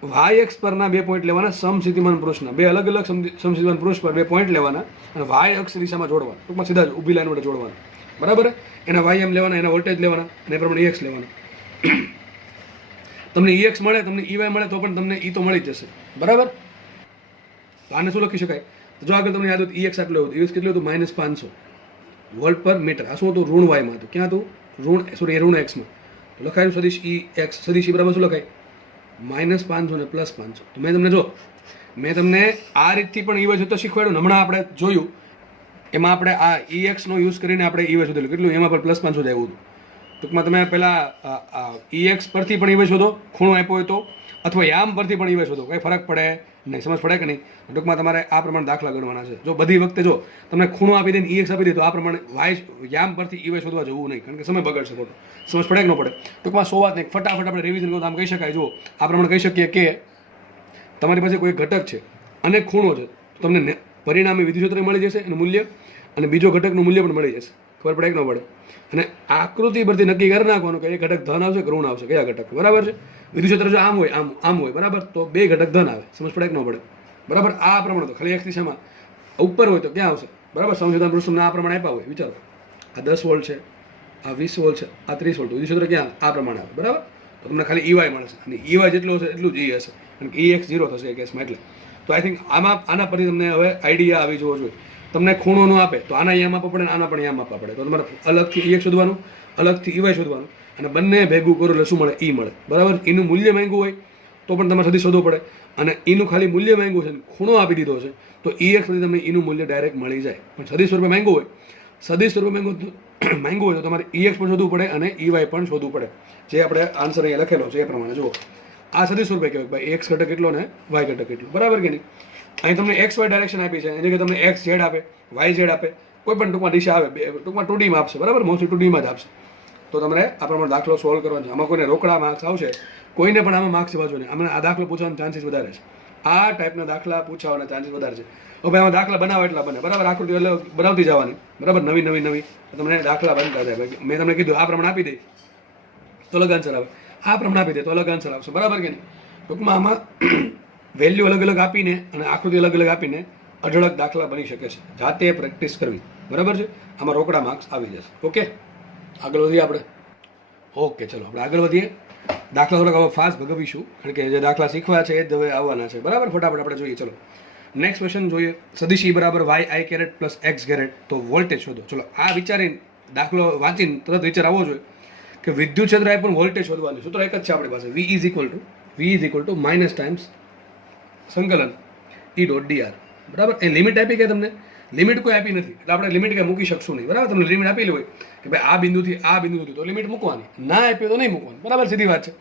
y અક્ષ પરના 2 પોઈન્ટ લેવાના સમસ્થિતિમાન પૃષ્ઠના. 2 અલગ અલગ સમસ્થિતિમાન પૃષ્ઠ પર 2 પોઈન્ટ લેવાના અને y અક્ષ દિશામાં જોડવાના. ટૂંકમાં સીધા જ ઊભી લાઈન વડે જોડવાના, બરાબર. એના ym લેવાના, એના વોલ્ટેજ લેવાના અને એ પ્રમાણે EX લેવાના. તમને EX મળે, તમને EY મળે તો પણ તમને તો મળી જ જશે, બરાબર. તો આને શું લખી શકાય? જો આગળ તમને યાદ હોય EX આટલું હતું. EX કેટલું હતું? -500 વોલ્ટ પર મીટર. આ શું હતું? ઋણ y માં હતું. ક્યાં હતું? ઋણ x માં. તો લખાયું સદિશ EX. સદિશ બરાબર શું લખાય? -500 ને +500. તો મેં તમને આ રીતથી પણ EY જોતો શીખવાડ્યું. હમણાં આપણે જોયું એમાં આપણે આ EX નો યુઝ કરીને આપણે EY શોધેલું. કેટલું? એમાં પણ +500 જ આવ્યું હતું. ટૂંકમાં તમે પહેલા EX પરથી પણ EY શોધો, ખૂણો આપ્યો હોય તો, અથવા યામ પરથી પણ EY શોધો. કંઈ ફરક પડે નહીં. સમજ પડે કે નહીં? ટૂંકમાં તમારે આ પ્રમાણે દાખલા ગણવાના છે. જો બધી વખતે જો તમને ખૂણો આપી દઈને EX આપી દે તો આ પ્રમાણે યામ પરથી EY શોધવા જવું નહીં, કારણ કે સમય બગડશે ખોટો. સમજ પડે કે ન પડે? ટૂંકમાં 100 વાત નહીં, ફટાફટ આપણે રિવિઝન કરો તો આમ કહી શકાય. જો આ પ્રમાણે કહી શકીએ કે તમારી પાસે કોઈ ઘટક છે અને ખૂણો છે, તમને પરિણામી વિદ્યુત ક્ષેત્ર મળી જશે એનું મૂલ્ય, અને બીજો ઘટકનું મૂલ્ય પણ મળી જશે. ખબર પડે કે ન પડે? અને આકૃતિ પરથી નક્કી કરી નાખવાનું કે એ ઘટક ધન આવશે કે ઋણ આવશે, કયા ઘટક, બરાબર છે. વિદ્યુત ક્ષેત્ર જો આમ હોય બરાબર, તો 2 ઘટક ધન આવે. સમજ પડે કે ન પડે? બરાબર. આ પ્રમાણે તો ખાલી x દિશામાં ઉપર હોય તો ક્યાં આવશે? બરાબર. સમસ્થિતિમાન પૃષ્ઠને આ પ્રમાણે આપ્યા હોય, વિચારો. આ 10 વોલ્ટ છે, આ 20 વોલ્ટ છે, આ 30 વોલ્ટ. વિદ્યુત ક્ષેત્ર ક્યાં? આ પ્રમાણે આવે, બરાબર. તો તમને ખાલી EY મળશે અને EY જેટલું હશે એટલું જ E હશે કારણ કે EX 0 થશે એ કેસમાં. એટલે તો આઈ થિંક આના પરથી તમને હવે આઈડિયા આવી જવો જોઈએ. તમને ખૂણો ન આપે તો આના અહીંયા માપવા પડે ને આના પણ અહીંયા માપવા પડે. તો તમારે અલગથી EX શોધવાનું, અલગથી EY શોધવાનું અને બંને ભેગું કરો એટલે શું મળે? E મળે. બરાબર. એનું મૂલ્ય માંગ્યું હોય તો પણ તમારે સદી શોધવું પડે અને એનું ખાલી મૂલ્ય માંગ્યું છે, ખૂણો આપી દીધો છે તો EX પરથી તમને એનું મૂલ્ય ડાયરેક્ટ મળી જાય. પણ સદી સ્વરૂપે માંગ્યું હોય, સદી સ્વરૂપે માંગ્યું હોય તો તમારે EX પણ શોધવું પડે અને EY પણ શોધવું પડે. જે આપણે આન્સર અહીંયા લખેલો છે એ પ્રમાણે જુઓ. આ સદી સ્વરૂપે કહેવાય ભાઈ X ઘટક કેટલો ને Y ઘટક કેટલો. બરાબર કે નહીં? અહીં તમને XY ડાયરેક્શન આપી છે, એની કે તમને XZ આપે, YZ આપે, કોઈ પણ ટૂંકમાં દિશા આવે, ટૂંકમાં 2D માં આપશે. બરાબર. મોસ્ટલી 2D માં જ આપશે. તો તમારે આ પ્રમાણે દાખલો સોલ્વ કરવાનો છે. આમાં કોઈને રોકડા માર્ક્સ આવશે, કોઈને પણ આમાં માર્ક્સ જવા જોઈએ. આમાં આ દાખલો પૂછવાનો ચાન્સીસ વધારે છે. આ ટાઈપના દાખલા પૂછવાના ચાન્સીસ વધારે છે. હવે આમાં દાખલા બનાવો એટલા બને. બરાબર. આકૃતિ એટલે બનાવતી જવાની. બરાબર. નવી તમને દાખલા બનતા જાય. મેં તમને કીધું આ પ્રમાણે આપી દે તો અલગ આન્સર આવે, આ પ્રમાણે આપી દે તો અલગ આન્સર આવશે. બરાબર કે નહીં? ટૂંકમાં આમાં વેલ્યુ અલગ અલગ આપીને અને આકૃતિ અલગ અલગ આપીને અઢળક દાખલા બની શકે છે. જાતે પ્રેક્ટિસ કરવી. બરાબર છે. આમાં રોકડા માર્ક્સ આવી જશે. ઓકે, આગળ વધીએ આપણે. ઓકે, ચલો આપણે આગળ વધીએ. દાખલા થોડાક હવે ફાસ્ટ ભગવીશું કારણ કે જે દાખલા શીખવા છે એ જ હવે આવવાના છે. બરાબર. ફટાફટ આપણે જોઈએ. ચલો નેક્સ્ટ ક્વેશ્ચન જોઈએ. સદિશ E બરાબર YI caret plus X caret તો વોલ્ટેજ શોધો. ચલો આ વિચારીને દાખલો વાંચીને તરત વિચાર આવવો જોઈએ કે વિદ્યુત ક્ષેત્ર એ પણ વોલ્ટેજ શોધવાનું. સૂત્ર એક જ છે આપણી પાસે. V is equal to minus times સંકલન E ડોટ dr. બરાબર. એ લિમિટ આપી કે તમને? લિમિટ કોઈ આપી નથી એટલે આપણે લિમિટ કંઈ મૂકી શકશું નહીં. બરાબર. તમને લિમિટ આપેલી હોય કે ભાઈ આ બિંદુથી આ બિંદુ સુધી તો લિમિટ મૂકવાની, ના આપી તો નહીં મૂકવાની. બરાબર. સીધી વાત છે.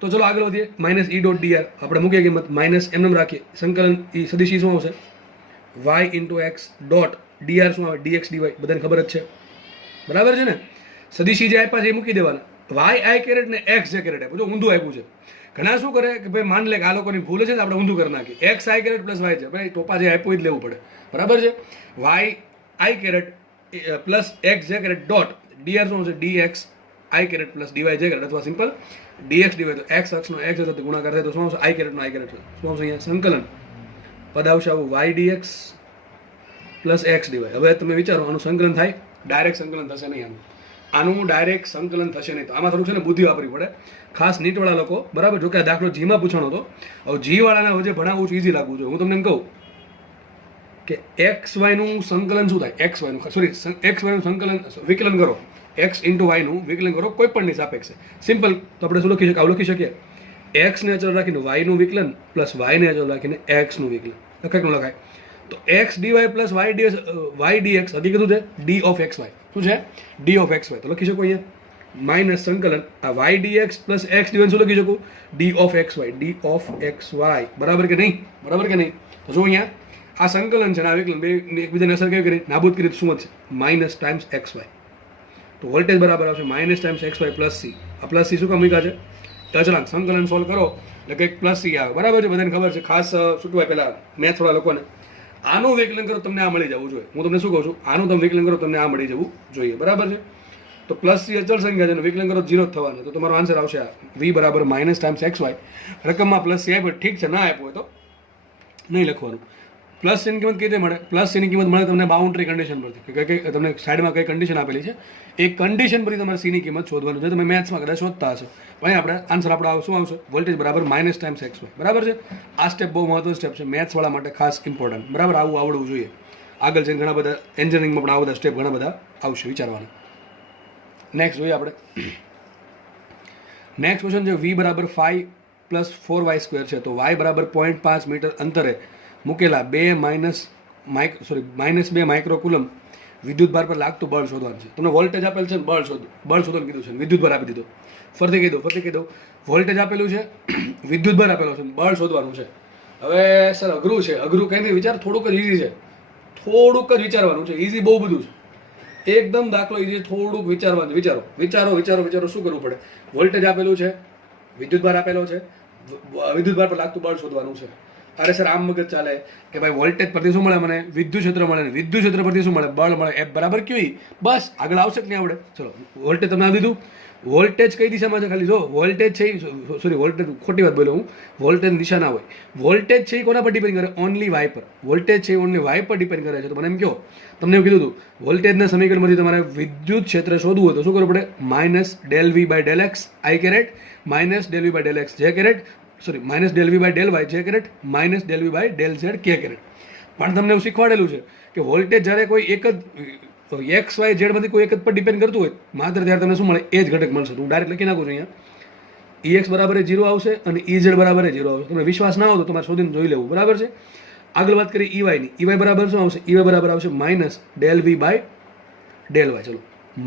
તો ચલો આગળ વધીએ. માઇનસ E ડોટ dr આપણે મૂકીએ કિંમત માઇનસ એમ રાખીએ. સંકલન E સદિશ E શું આવશે? Y into x dot dr શું આવે? dx dy. બધાને ખબર જ છે. બરાબર છે ને? સદિશ E જે આપ્યા છે એ મૂકી દેવાના. YI કેરેટ ને X જે કેરેટ આપ્યું જો ઊંધું આપ્યું છે. ઘણા શું કરે કે ભાઈ માન લે કે આ લોકોની ભૂલ છે ને આપણે ઊંધું કરી નાખીએ. XI કેરેટ પ્લસ Y છે. ભાઈ ટોપા જે આપ્યું જ લેવું પડે. બરાબર છે. YI caret plus X J caret dot dr શું છે? dx I caret plus dy J caret અથવા સિમ્પલ dx dy. તો x અક્ષનો x સાથે ગુણાકાર થાય તો શું આવશે? I કેરેટ નો I કેરેટ શું આવશે? અહીંયા સંકલન પદ આવશે આવું y dx plus x dy. હવે તમે વિચારો આનું સંકલન થાય? ડાયરેક્ટ સંકલન થશે નહીં. આનું ડાયરેક્ટ સંકલન થશે નહીં. તો આમાં થોડું છે ને બુદ્ધિ વાપરવી પડે, ખાસ નીટવાળા લોકો. બરાબર. જો કે આ દાખલો જીમાં પૂછવાનો હતો. હવે જી વાળાને હવે જે ભણાવવું છે ઇઝી લાગવું જોઈએ. હું તમને એમ કહું કે XY નું સંકલન શું થાય? XY નું સંકલન વિકલન કરો. X ઇન્ટુ Y નું વિકલન કરો કોઈ પણ ની સાપેક્ષે. સિમ્પલ. તો આપણે શું લખી શકીએ? આવું લખી શકીએ X ને અચળ રાખીને Y નું વિકલન પ્લસ Y ને અચળ રાખીને X નું વિકલન. લખાય લખાય તો x dy plus y dx હકીકત છે d ઓફ xy. શું છે? d of xy. તો લખી શકો અહીંયા માઇનસ સંકલન આ y dx plus x dy શું લખી શકું? d of xy. d of xy. બરાબર કે નહીં? બરાબર કે નહીં? તો જો અહીંયા આ સંકલન છે ને આ વિકલન બે એકબીજાને અસર કેવી કરી? નાબૂદ કરી. શું છે? Minus times xy. તો વોલ્ટેજ બરાબર આવશે minus times xy plus c. આ પ્લસ c શું કામ મૂક્યા છે? અચળાંક. સંકલન સોલ્વ કરો એટલે કંઈક પ્લસ c આવે. બરાબર છે. બધાને ખબર છે. ખાસ છૂટવાય પહેલા મેથ વાળા લોકોને આનું વિકલન કરો તમને આ મળી જવું જોઈએ. હું તમને શું કહું છું? આનું તમે વિકલન કરો તમને આ મળી જવું જોઈએ. બરાબર છે. તો પ્લસ c અચળ સંખ્યા છે વિકલન કરો 0 થવાનું. તો તમારો આન્સર આવશે આ v બરાબર માઇનસ ટાઈમ્સ xy. રકમમાં પ્લસ c આપ્યો ઠીક છે, ના આપ્યો હોય તો નહીં લખવાનું. પ્લસ c ની કિંમત કઈ રીતે મળે? પ્લસ c ની કિંમત મળે તમને બાઉન્ડ્રી કન્ડિશન પરથી. કઈ તમને સાઈડમાં કઈ કન્ડિશન આપેલી છે એ કન્ડિશન પરથી તમારે c ની કિંમત શોધવાનું છે. તમે મેથ્સમાં કદાચ શોધતા હશો. અહીં આપણે આન્સર આપણો શું આવશે? વોલ્ટેજ બરાબર માઇનસ ટાઈમ્સ xy. બરાબર છે. આ સ્ટેપ બહુ મહત્વનું સ્ટેપ છે મેથ્સ વાળા માટે, ખાસ ઇમ્પોર્ટન્ટ. બરાબર. આવું આવડવું જોઈએ. આગળ જઈને ઘણા બધા એન્જિનિયરિંગમાં પણ આ બધા સ્ટેપ ઘણા બધા આવશે વિચારવાના. નેક્સ્ટ જોઈએ આપણે. નેક્સ્ટ ક્વેશ્ચન છે v બરાબર 5 પ્લસ 4y સ્ક્વેર છે. તો y બરાબર 0.5 મીટર અંતરે મૂકેલા માઇનસ 2 માઇક્રોકુલમ વિદ્યુત ભાર પર લાગતું બળ શોધવાનું છે. તમને વોલ્ટેજ આપેલ છે, બળ શોધવાનું કીધું છે, વિદ્યુત ભાર આપી દીધો. ફરીથી કહી દઉં વોલ્ટેજ આપેલું છે, વિદ્યુત ભાર આપેલો છે, બળ શોધવાનું છે. હવે સર અઘરું છે. અઘરું કંઈ નહીં, વિચાર થોડુંક જ ઇઝી છે. થોડુંક જ વિચારવાનું છે. ઇઝી બહુ બધું છે. એકદમ દાખલો ઇઝી. થોડુંક વિચારવાનું. વિચારો શું કરવું પડે? વોલ્ટેજ આપેલું છે, વિદ્યુત ભાર આપેલો છે, વિદ્યુત ભાર પર લાગતું બળ શોધવાનું છે. અરે સર આમ મગજ ચાલે કે ભાઈ વોલ્ટેજ પરથી શું મળે મને? વિદ્યુત ક્ષેત્ર મળે ને વિદ્યુત ક્ષેત્ર પરથી શું મળે? બળ મળે. F બરાબર ક્યુ. બસ આગળ આવશે કે નહીં આવડે? ચલો વોલ્ટેજ તમને આપી દીધું, વોલ્ટેજ કઈ દિશામાં છે? ખાલી જો વોલ્ટેજ છે, સોરી વોલ્ટેજ ખોટી વાત બોલ્યો હું, વોલ્ટેજ દિશા ના હોય. વોલ્ટેજ છે એ કોના પર ડિપેન્ડ કરે? ઓનલી વાય પર. વોલ્ટેજ છે એ ઓનલી વાય પર ડિપેન્ડ કરે છે. તો મને એમ કહો, તમને એવું કીધું હતું વોલ્ટેજના સમીકરણમાંથી તમારે વિદ્યુત ક્ષેત્ર શોધવું હોય તો શું કરવું પડે? Minus del V by del X I caret minus del V by del X J caret, sorry minus del V by del Y J caret minus del V by del Z K caret. પણ તમને એવું શીખવાડેલું છે કે voltage જ્યારે કોઈ એક જ x Y ઝેડમાંથી કોઈ એક જ પર ડિપેન્ડ કરતું હોય માત્ર ત્યારે તમને શું મળે? એ જ ઘટક મળશે. હું ડાયરેક્ટ લખી નાખું છું અહીંયા, ઈ એક્સ બરાબર 0 આવશે અને ઈ ઝેડ બરાબર 0 આવશે. તમને વિશ્વાસ ના હોય તો તમારે શોધીને જોઈ લેવું, બરાબર છે. આગળ વાત કરીએ ઈવાયની. ઈવાય બરાબર શું આવશે? ઈવાય બરાબર આવશે minus del V by del Y. ચલો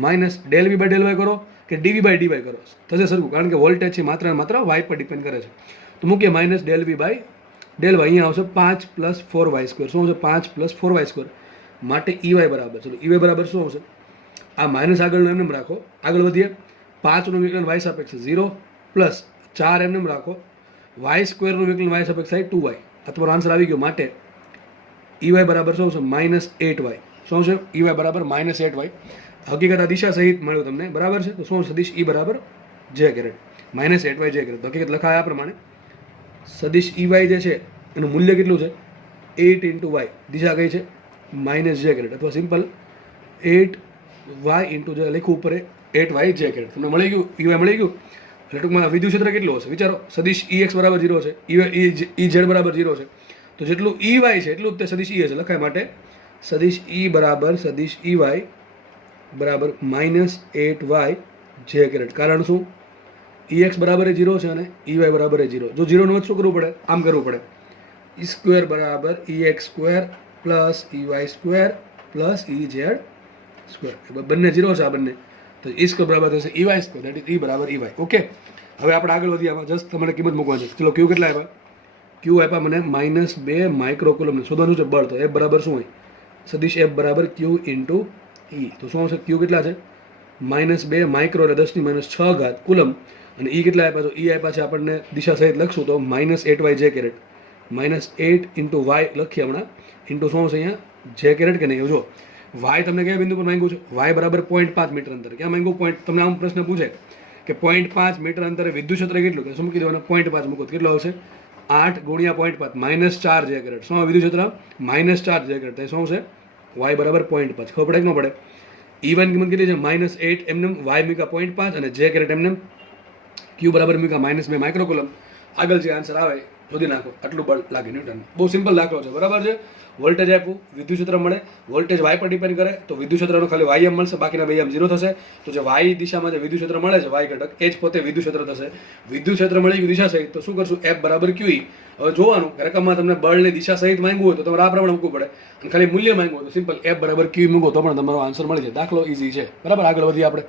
minus del V by del Y કરો કે ડીવી બાય ડીવાય કરો, થશે સરખું, કારણ કે વોલ્ટેજ છે માત્ર ને માત્ર વાય પર ડિપેન્ડ કરે છે. તો મૂકીએ minus del V by del Y. અહીંયા આવશે 5 + 4y². શું આવશે? 5 + 4y². માટે ઈવાય બરાબર, ચલો ઈવાય બરાબર શું આવશે? આ માઇનસ આગળનો એમને રાખો, આગળ વધીએ. 5નું વિકલન વાય સાપેક્ષે 0 પ્લસ 4 એમને રાખો, y² વિકલન વાય સાપેક્ષે 2y. આ તમારો આન્સર આવી ગયો. માટે ઈવાય બરાબર શું આવશે? -8y. શું આવશે? ઈવાય બરાબર -8y. હકીકત આ દિશા સહિત મળ્યું તમને, બરાબર છે. તો શું સદિશ ઈ બરાબર જે કેરેટ -8y જે કેરેટ. હકીકત લખાય આ પ્રમાણે સદિશ ઈવાય જે છે એનું મૂલ્ય કેટલું છે? 8 × y. દિશા કઈ છે? -j કેરેટ, અથવા સિમ્પલ 8y × જે લખ્યું ઉપર 8y જે કેરેટ. તમને મળી ગયું? ઈવાય મળી ગયું. એટલે ટૂંકમાં વિદ્યુત ક્ષેત્ર કેટલું હશે વિચારો? સદિશ EX બરાબર 0 છે, EZ બરાબર 0 છે, તો જેટલું EY છે એટલું જ તે સદિશ E હશે. લખાય માટે સદિશ E બરાબર સદિશ EY બરાબર -8y જે કેરેટ. કારણ શું? EX બરાબર 0 છે અને EY બરાબર 0. જો 0 નો શું કરવું પડે? આમ કરવું પડે, E² બરાબર EX² plus EY² plus EZ². બંને 0 છે આ બંને, તો E² બરાબર થશે EY², દેટ ઇઝ E બરાબર EY. ઓકે, હવે આપણે આગળ વધીએ. આમાં જસ્ટ તમારે કિંમત મૂકવાની છે. ચલો ક્યુ કેટલા આપ્યા? ક્યુ આપ્યા મને -2 માઇક્રોકુલમ. શોધવાનું છે બળ. તો F બરાબર શું હોય? સદિશ F બરાબર Q × E. તો શું આવશે? ક્યુ કેટલા છે? -2 માઇક્રો એટલે 10⁻6 કુલમ. અને E કેટલા આપ્યા? તો E આપ્યા છે આપણને દિશા સહિત લખશું તો -8y જે કેરેટ. -8 × y લખીએ હમણાં, ઇન્ટુ શું આવશે અહીંયા? જે કેરેટ કે નહીં? જો વાય તમને કયા બિંદુ પર માંગ્યું છે? વાય બરાબર 0.5 મીટર અંતર. ક્યાં માંગ્યું? પોઈન્ટ. તમને આમ પ્રશ્ન પૂછે કે 0.5 મીટર અંતરે વિદ્યુત ક્ષેત્ર કેટલું? કે શું મૂકી દેવાનું? 0.5 મૂકો. કેટલો આવશે? 8 × 0.5 -4 જે કેરેટ. શું વિદ્યુત ક્ષેત્ર? -4 જે કેરેટ. શું આવશે? વાય બરાબર 0.5. ખબર પડે કે ન પડે? E1 કિંમત કેટલી છે? -8 એમને, વાય મૂકા 0.5 અને જે કેરેટ એમને, ક્યુ બરાબર મૂકા -2 માઇક્રોકુલમ. આગળ જે આન્સર આવે શોધી નાખો. આટલું બળ લાગે ન્યૂટન. બહુ સિમ્પલ દાખલો છે, બરાબર છે. વોલ્ટેજ આપ્યું, વિદ્યુત ક્ષેત્ર મળે. વોલ્ટેજ વાય પર ડિપેન્ડ કરે તો વિદ્યુત ક્ષેત્રનો ખાલી વાય એમ મળશે, બાકીના બે એમ 0 થશે. તો જે વાય દિશામાં જે વિદ્યુત ક્ષેત્ર મળે છે, વાય ઘટક, એ જ પોતે વિદ્યુત ક્ષેત્ર થશે. વિદ્યુત ક્ષેત્ર મળી ગયું દિશા સહિત, તો શું કરશું? F બરાબર QE. હવે જોવાનું રકમમાં તમને બળની દિશા સહિત માંગ્યું હોય તો તમારે આ પ્રમાણે મૂકવું પડે, અને ખાલી મૂલ્ય માંગ્યું હોય તો સિમ્પલ F બરાબર QE મૂકો તો પણ તમારો આન્સર મળી જાય. દાખલો ઇઝી છે, બરાબર. આગળ વધીએ આપણે.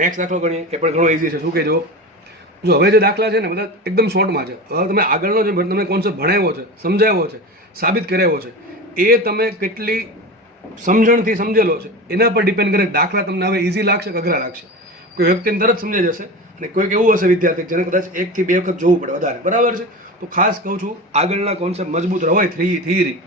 નેક્સ્ટ દાખલો ગણીએ, એ પણ ઘણો ઇઝી છે. શું કહેજો? જો હવે જે દાખલા છે ને બધા એકદમ શોર્ટમાં છે. હવે તમે આગળનો જે તમે કોન્સેપ્ટ ભણાવ્યો છે, સમજાવ્યો છે, સાબિત કરાવ્યો છે, એ તમે કેટલી સમજણથી સમજેલો છે એના પર ડિપેન્ડ કરે. દાખલા તમને હવે ઇઝી લાગશે કે અઘરા લાગશે. કોઈ વ્યક્તિને તરત સમજાઈ જશે અને કોઈક એવું હશે વિદ્યાર્થી જેને કદાચ 1 થી 2 વખત જોવું પડે વધારે, બરાબર છે. તો ખાસ કહું છું, આગળના કોન્સેપ્ટ મજબૂત હોય, થિયરી,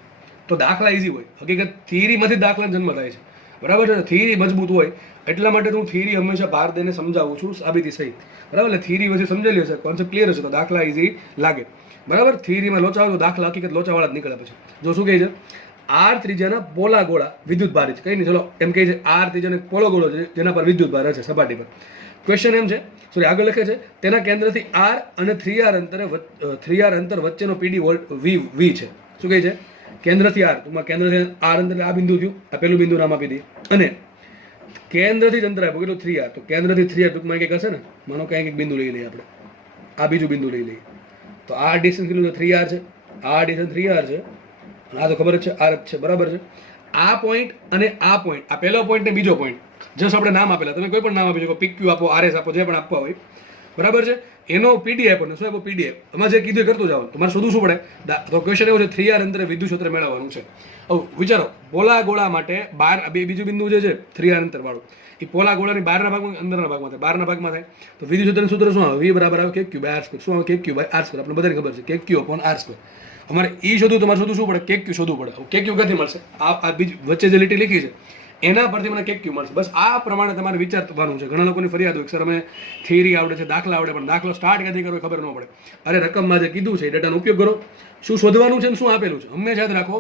તો દાખલા ઇઝી હોય. હકીકત થિયરીમાંથી દાખલા જન્મ થાય છે, બરાબર છે. થિયરી મજબૂત હોય એટલા માટે હું થિયરી હંમેશા બહાર દઈને સમજાવું છું, સાબિતી સહિત, બરાબર. એટલે થિયરી પછી સમજેલી હશે, કોન્સેપ્ટ ક્લિયર હશે તો દાખલા ઇઝી લાગે, બરાબર. થિયરીમાં લોચા હોય તો દાખલા હકીકત લોચાવાળા જ નીકળે પછી. જો શું કહે છે? R ત્રિજ્યાના પોલા ગોળા વિદ્યુત ભાર છે. કઈ નહીં, ચલો એમ કહે છે R ત્રિજ્યાનો પોલો ગોળો છે જેના પર વિદ્યુત ભાર છે સપાટી પર. ક્વેશ્ચન એમ છે, સોરી આગળ લખે છે, તેના કેન્દ્રથી R અને 3R અંતર વચ્ચેનો PD વોલ્ટ V છે. શું કહે છે? કેન્દ્રથી R, ટૂંકમાં કેન્દ્રથી R અંતર આ બિંદુ થયું, આ પેલું બિંદુ નામ આપી દઈએ. અને કેન્દ્રથી જ અંતર આપ્યું કેટલું? 3R. તો કેન્દ્રથી 3R ટૂંકમાં કંઈક હશે ને, માનો કંઈક બિંદુ લઈ લઈએ આપણે, આ બીજું બિંદુ લઈ લઈએ. તો આ ડિસ્ટન્સ કેટલું છે? 3R છે. આ ડિસ્ટન્સ 3R છે. આ તો ખબર જ છે, R જ છે, બરાબર છે. આ પોઈન્ટ અને આ પોઈન્ટ, આ પહેલો પોઈન્ટ ને બીજો પોઈન્ટ, જસ્ટ આપણે નામ આપેલા, તમે કોઈ પણ નામ આપી શકો, PQ આપો, RS આપો, જે પણ આપવા હોય, બરાબર છે. એનો PD આપો ને શું આપો? PDF. આમાં જે કીધું કરતું જવાનું. તમારે શોધવું શું પડે? તો ક્વેશ્ચન એવો છે, 3R અંતરે વિદ્યુત ક્ષેત્ર મેળવવાનું છે. હવે વિચારો, પોલા ગોળા માટે બીજું બિંદુ જે છે 3R અંતર વાળું, એ પોલા ગોળાની બહારના ભાગમાં, અંદરના ભાગમાં થાય, બહારના ભાગમાં થાય. તો વિદ્યુત ક્ષેત્રનું સૂત્ર શું આવે? V બરાબર આવે KQ/R². શું આવે? KQ/R². આપણે બધાને ખબર છે KQ/R². અમારે E શોધવું, તમારે શોધવું શું પડે? KQ શોધવું પડે. KQ ક્યાંથી મળશે? આ વચ્ચે જે લીટી લીખી છે એના પરથી મને KQ મળશે. બસ આ પ્રમાણે તમારે વિચારવાનું છે. ઘણા લોકોની ફરિયાદ હોય સર અમે થિયરી આવડે છે, દાખલા આવડે, પણ દાખલો સ્ટાર્ટ ક્યાંથી કરવો ખબર ન પડે. અરે રકમમાં જે કીધું છે એ ડેટાનો ઉપયોગ કરો. શું શોધવાનું છે અને શું આપેલું છે હંમેશા યાદ રાખો.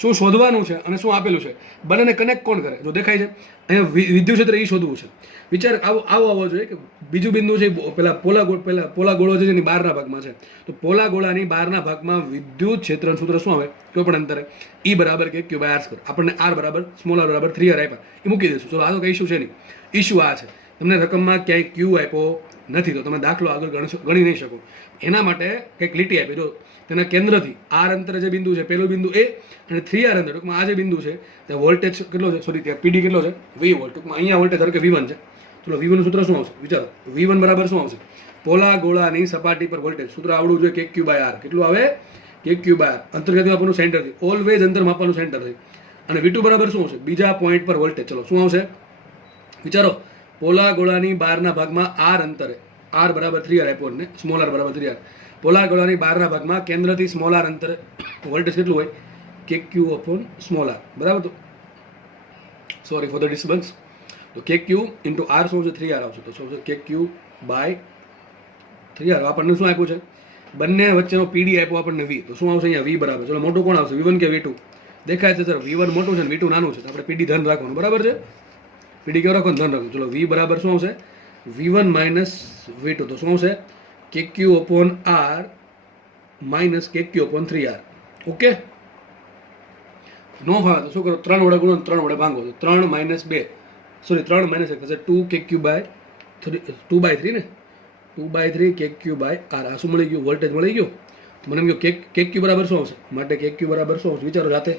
શું શોધવાનું છે અને શું આપેલું છે બંનેને કનેક્ટ કોણ કરે? જો દેખાય છે અહીંયા વિદ્યુત ક્ષેત્ર એ શોધવું છે. વિચાર આવો જોઈએ કે બીજું બિંદુ છે પેલા પોલા ગોળો છે જેની બહારના ભાગમાં છે. તો પોલા ગોળાની બહારના ભાગમાં વિદ્યુત ક્ષેત્રનું સૂત્ર શું આવે? કોઈ પણ અંતરે E બરાબર KQ બાય R સ્ક્વેર. આપણને R બરાબર સ્મોલ r બરાબર 3R આપ્યા, એ મૂકી દઈશું. ચલો આ તો કઈ ઇસ્યુ છે નહીં. ઇસ્યુ આ છે તમને રકમમાં ક્યાંય Q આપ્યો નથી તો તમે દાખલો આગળ ગણી નહીં શકો. એના માટે કંઈક લીટી આપી. જો તેના કેન્દ્રથી R અંતરે જે બિંદુ છે પેલું બિંદુ A અને 3R અંતર ટૂંકમાં આ જે બિંદુ છે ત્યાં વોલ્ટેજ કેટલો છે? સોરી ત્યાં PD કેટલો છે? V volt. ટૂંકમાં અહીંયા વોલ્ટેજ ધારો કે V1 છે. ચલો V1 નું સૂત્ર શું આવશે? વિચારો. V1 બરાબર શું આવશે? પોલા ગોળાની સપાટી પર વોલ્ટેજ સૂત્ર આવડવું જોઈએ KQ બાય R. કેટલું આવે? KQ by R. અંતર કેટલું આપવાનું? સેન્ટરથી. ઓલવેઝ અંતર માપવાનું સેન્ટરથી. અને V2 બરાબર શું આવશે? બીજા પોઈન્ટ પર વોલ્ટેજ. ચલો શું આવશે? વિચારો. પોલા ગોળાની બહારના ભાગમાં R અંતરે R બરાબર 3R આપ્યો ને સ્મોલ r બરાબર 3R. પોલા ગોળાની બહારના ભાગમાં કેન્દ્રથી સ્મોલ r અંતરે વોલ્ટેજ કેટલું હોય? KQ upon small r. બરાબર. તો સોરી ફોર ધ ડિસ્ટર્બન્સ. તો KQ ઇન્ટુ R શું છે? 3R આવશે. તો શું છે? KQ by 3R. આપણને શું આપ્યું છે? બંને વચ્ચેનો PD આપ્યો આપણને V. તો શું આવશે અહીંયા? V બરાબર. ચલો મોટું કોણ આવશે? V1 કે V2? દેખાય છે સર V1 મોટું છે ને V2 નાનું છે. તો આપણે PD ધન રાખવાનું. બરાબર છે? PD કેવો રાખવાનું? ધન રાખવાનું. ચલો V બરાબર શું આવશે? V1 minus V2. તો શું આવશે? KQ upon R minus KQ upon 3R. Okay. નો ફાવે તો શું કરો? 3 વડે ગુણો 3 વડે ભાંગો. તો 3 માઇનસ 2 સોરી 3 માઇનસ 1 થશે 2 KQ બાય 2 બાય 3 ને 2 બાય 3 KQ બાય R. આ શું મળી ગયું? વોલ્ટેજ મળી ગયું. તો મને એમ કહ્યું KQ બરાબર શું આવશે? માટે KQ બરાબર શું આવશે? વિચારો જાતે.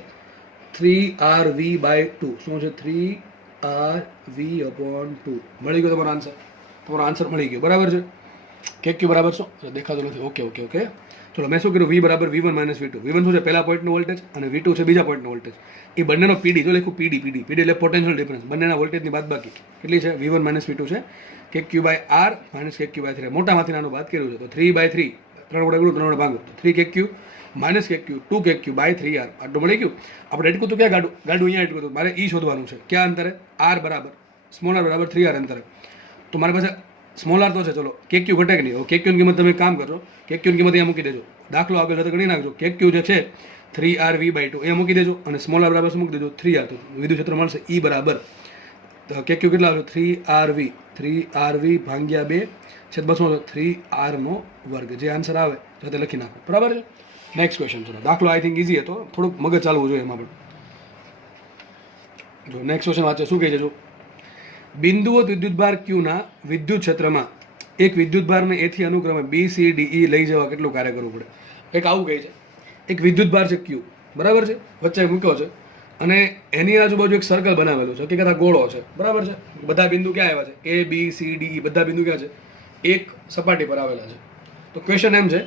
3RV by 2. શું છે? 3RV upon 2. મળી ગયો તમારો આન્સર. તમારો આન્સર મળી ગયો. બરાબર છે? KQ બરાબર શું? દેખાતું નથી. ઓકે. ચલો મેં શું કર્યું? V બરાબર V1 માઇનસ V2. V1 શું છે? પહેલા પોઈન્ટનો વોલ્ટેજ અને V2 છે બીજા પોઈન્ટનો વોલ્ટેજ. એ બંનેનો PD જો લખું PD એટલે પોટેન્શિયલ ડિફરન્સ. બંનેના વોલ્ટેજની બાદબાકી કેટલી છે? V1 માઇનસ V2 છે. KQ by R minus KQ by 3. મોટામાંથી નાનું બાદ કર્યું છે. તો 3 બાય 3 3 વડે ગુણો 3 વડે ભાગો. તો 3 KQ minus KQ 2 KQ by 3R. આટલું મળી ગયું. આપણે એટકું તો ક્યાં ગાડું અહીંયા એટકું હતું. મારે E શોધવાનું છે. ક્યાં અંતરે? R બરાબર સ્મોલ r બરાબર 3R અંતરે. તો મારી પાસે સ્મોલ r તો છે. ચલો KQ ઘટે કે નહીં? હવે KQ ની કિંમત તમે કામ કરો. KQ ની કિંમત અહીંયા મૂકી દેજો. દાખલો આગળ જતા ગણી નાખજો. KQ જે છે 3RV બાય 2 એ મૂકી દેજો અને સ્મોલ r બરાબર શું મૂકી દેજો? 3R. તો વિદ્યુત ક્ષેત્ર મળશે E બરાબર. તો KQ કેટલા આવશે? 3RV ભાગ્યા 2 છેદમાં શું આવશે? 3R નો વર્ગ. જે આન્સર આવે તે લખી નાખો. બરાબર છે? નેક્સ્ટ ક્વેશ્ચન છે. દાખલો આઈ થિંક ઇઝી હતો. થોડુંક મગજ ચાલવું જોઈએ એમાં પણ. જો નેક્સ્ટ ક્વેશ્ચન વાંચે શું કહે છે? જો બિંદુઓ વિદ્યુતભાર Q ના વિદ્યુત ક્ષેત્રમાં એક વિદ્યુતભારને એથી અનુક્રમે B C D E લઈ જવા કેટલું કાર્ય કરવું પડે? એક આવું કહે છે. એક વિદ્યુતભાર છે Q. બરાબર છે? વચ્ચે મૂક્યો છે અને એની આજુબાજુ એક સર્કલ બનાવેલું છે. હકીકત ગોળો છે. બરાબર છે? બધા બિંદુ ક્યાં આવ્યા છે? A B C D E બધા બિંદુ ક્યાં છે? એક સપાટી પર આવેલા છે. તો ક્વેશ્ચન એમ છે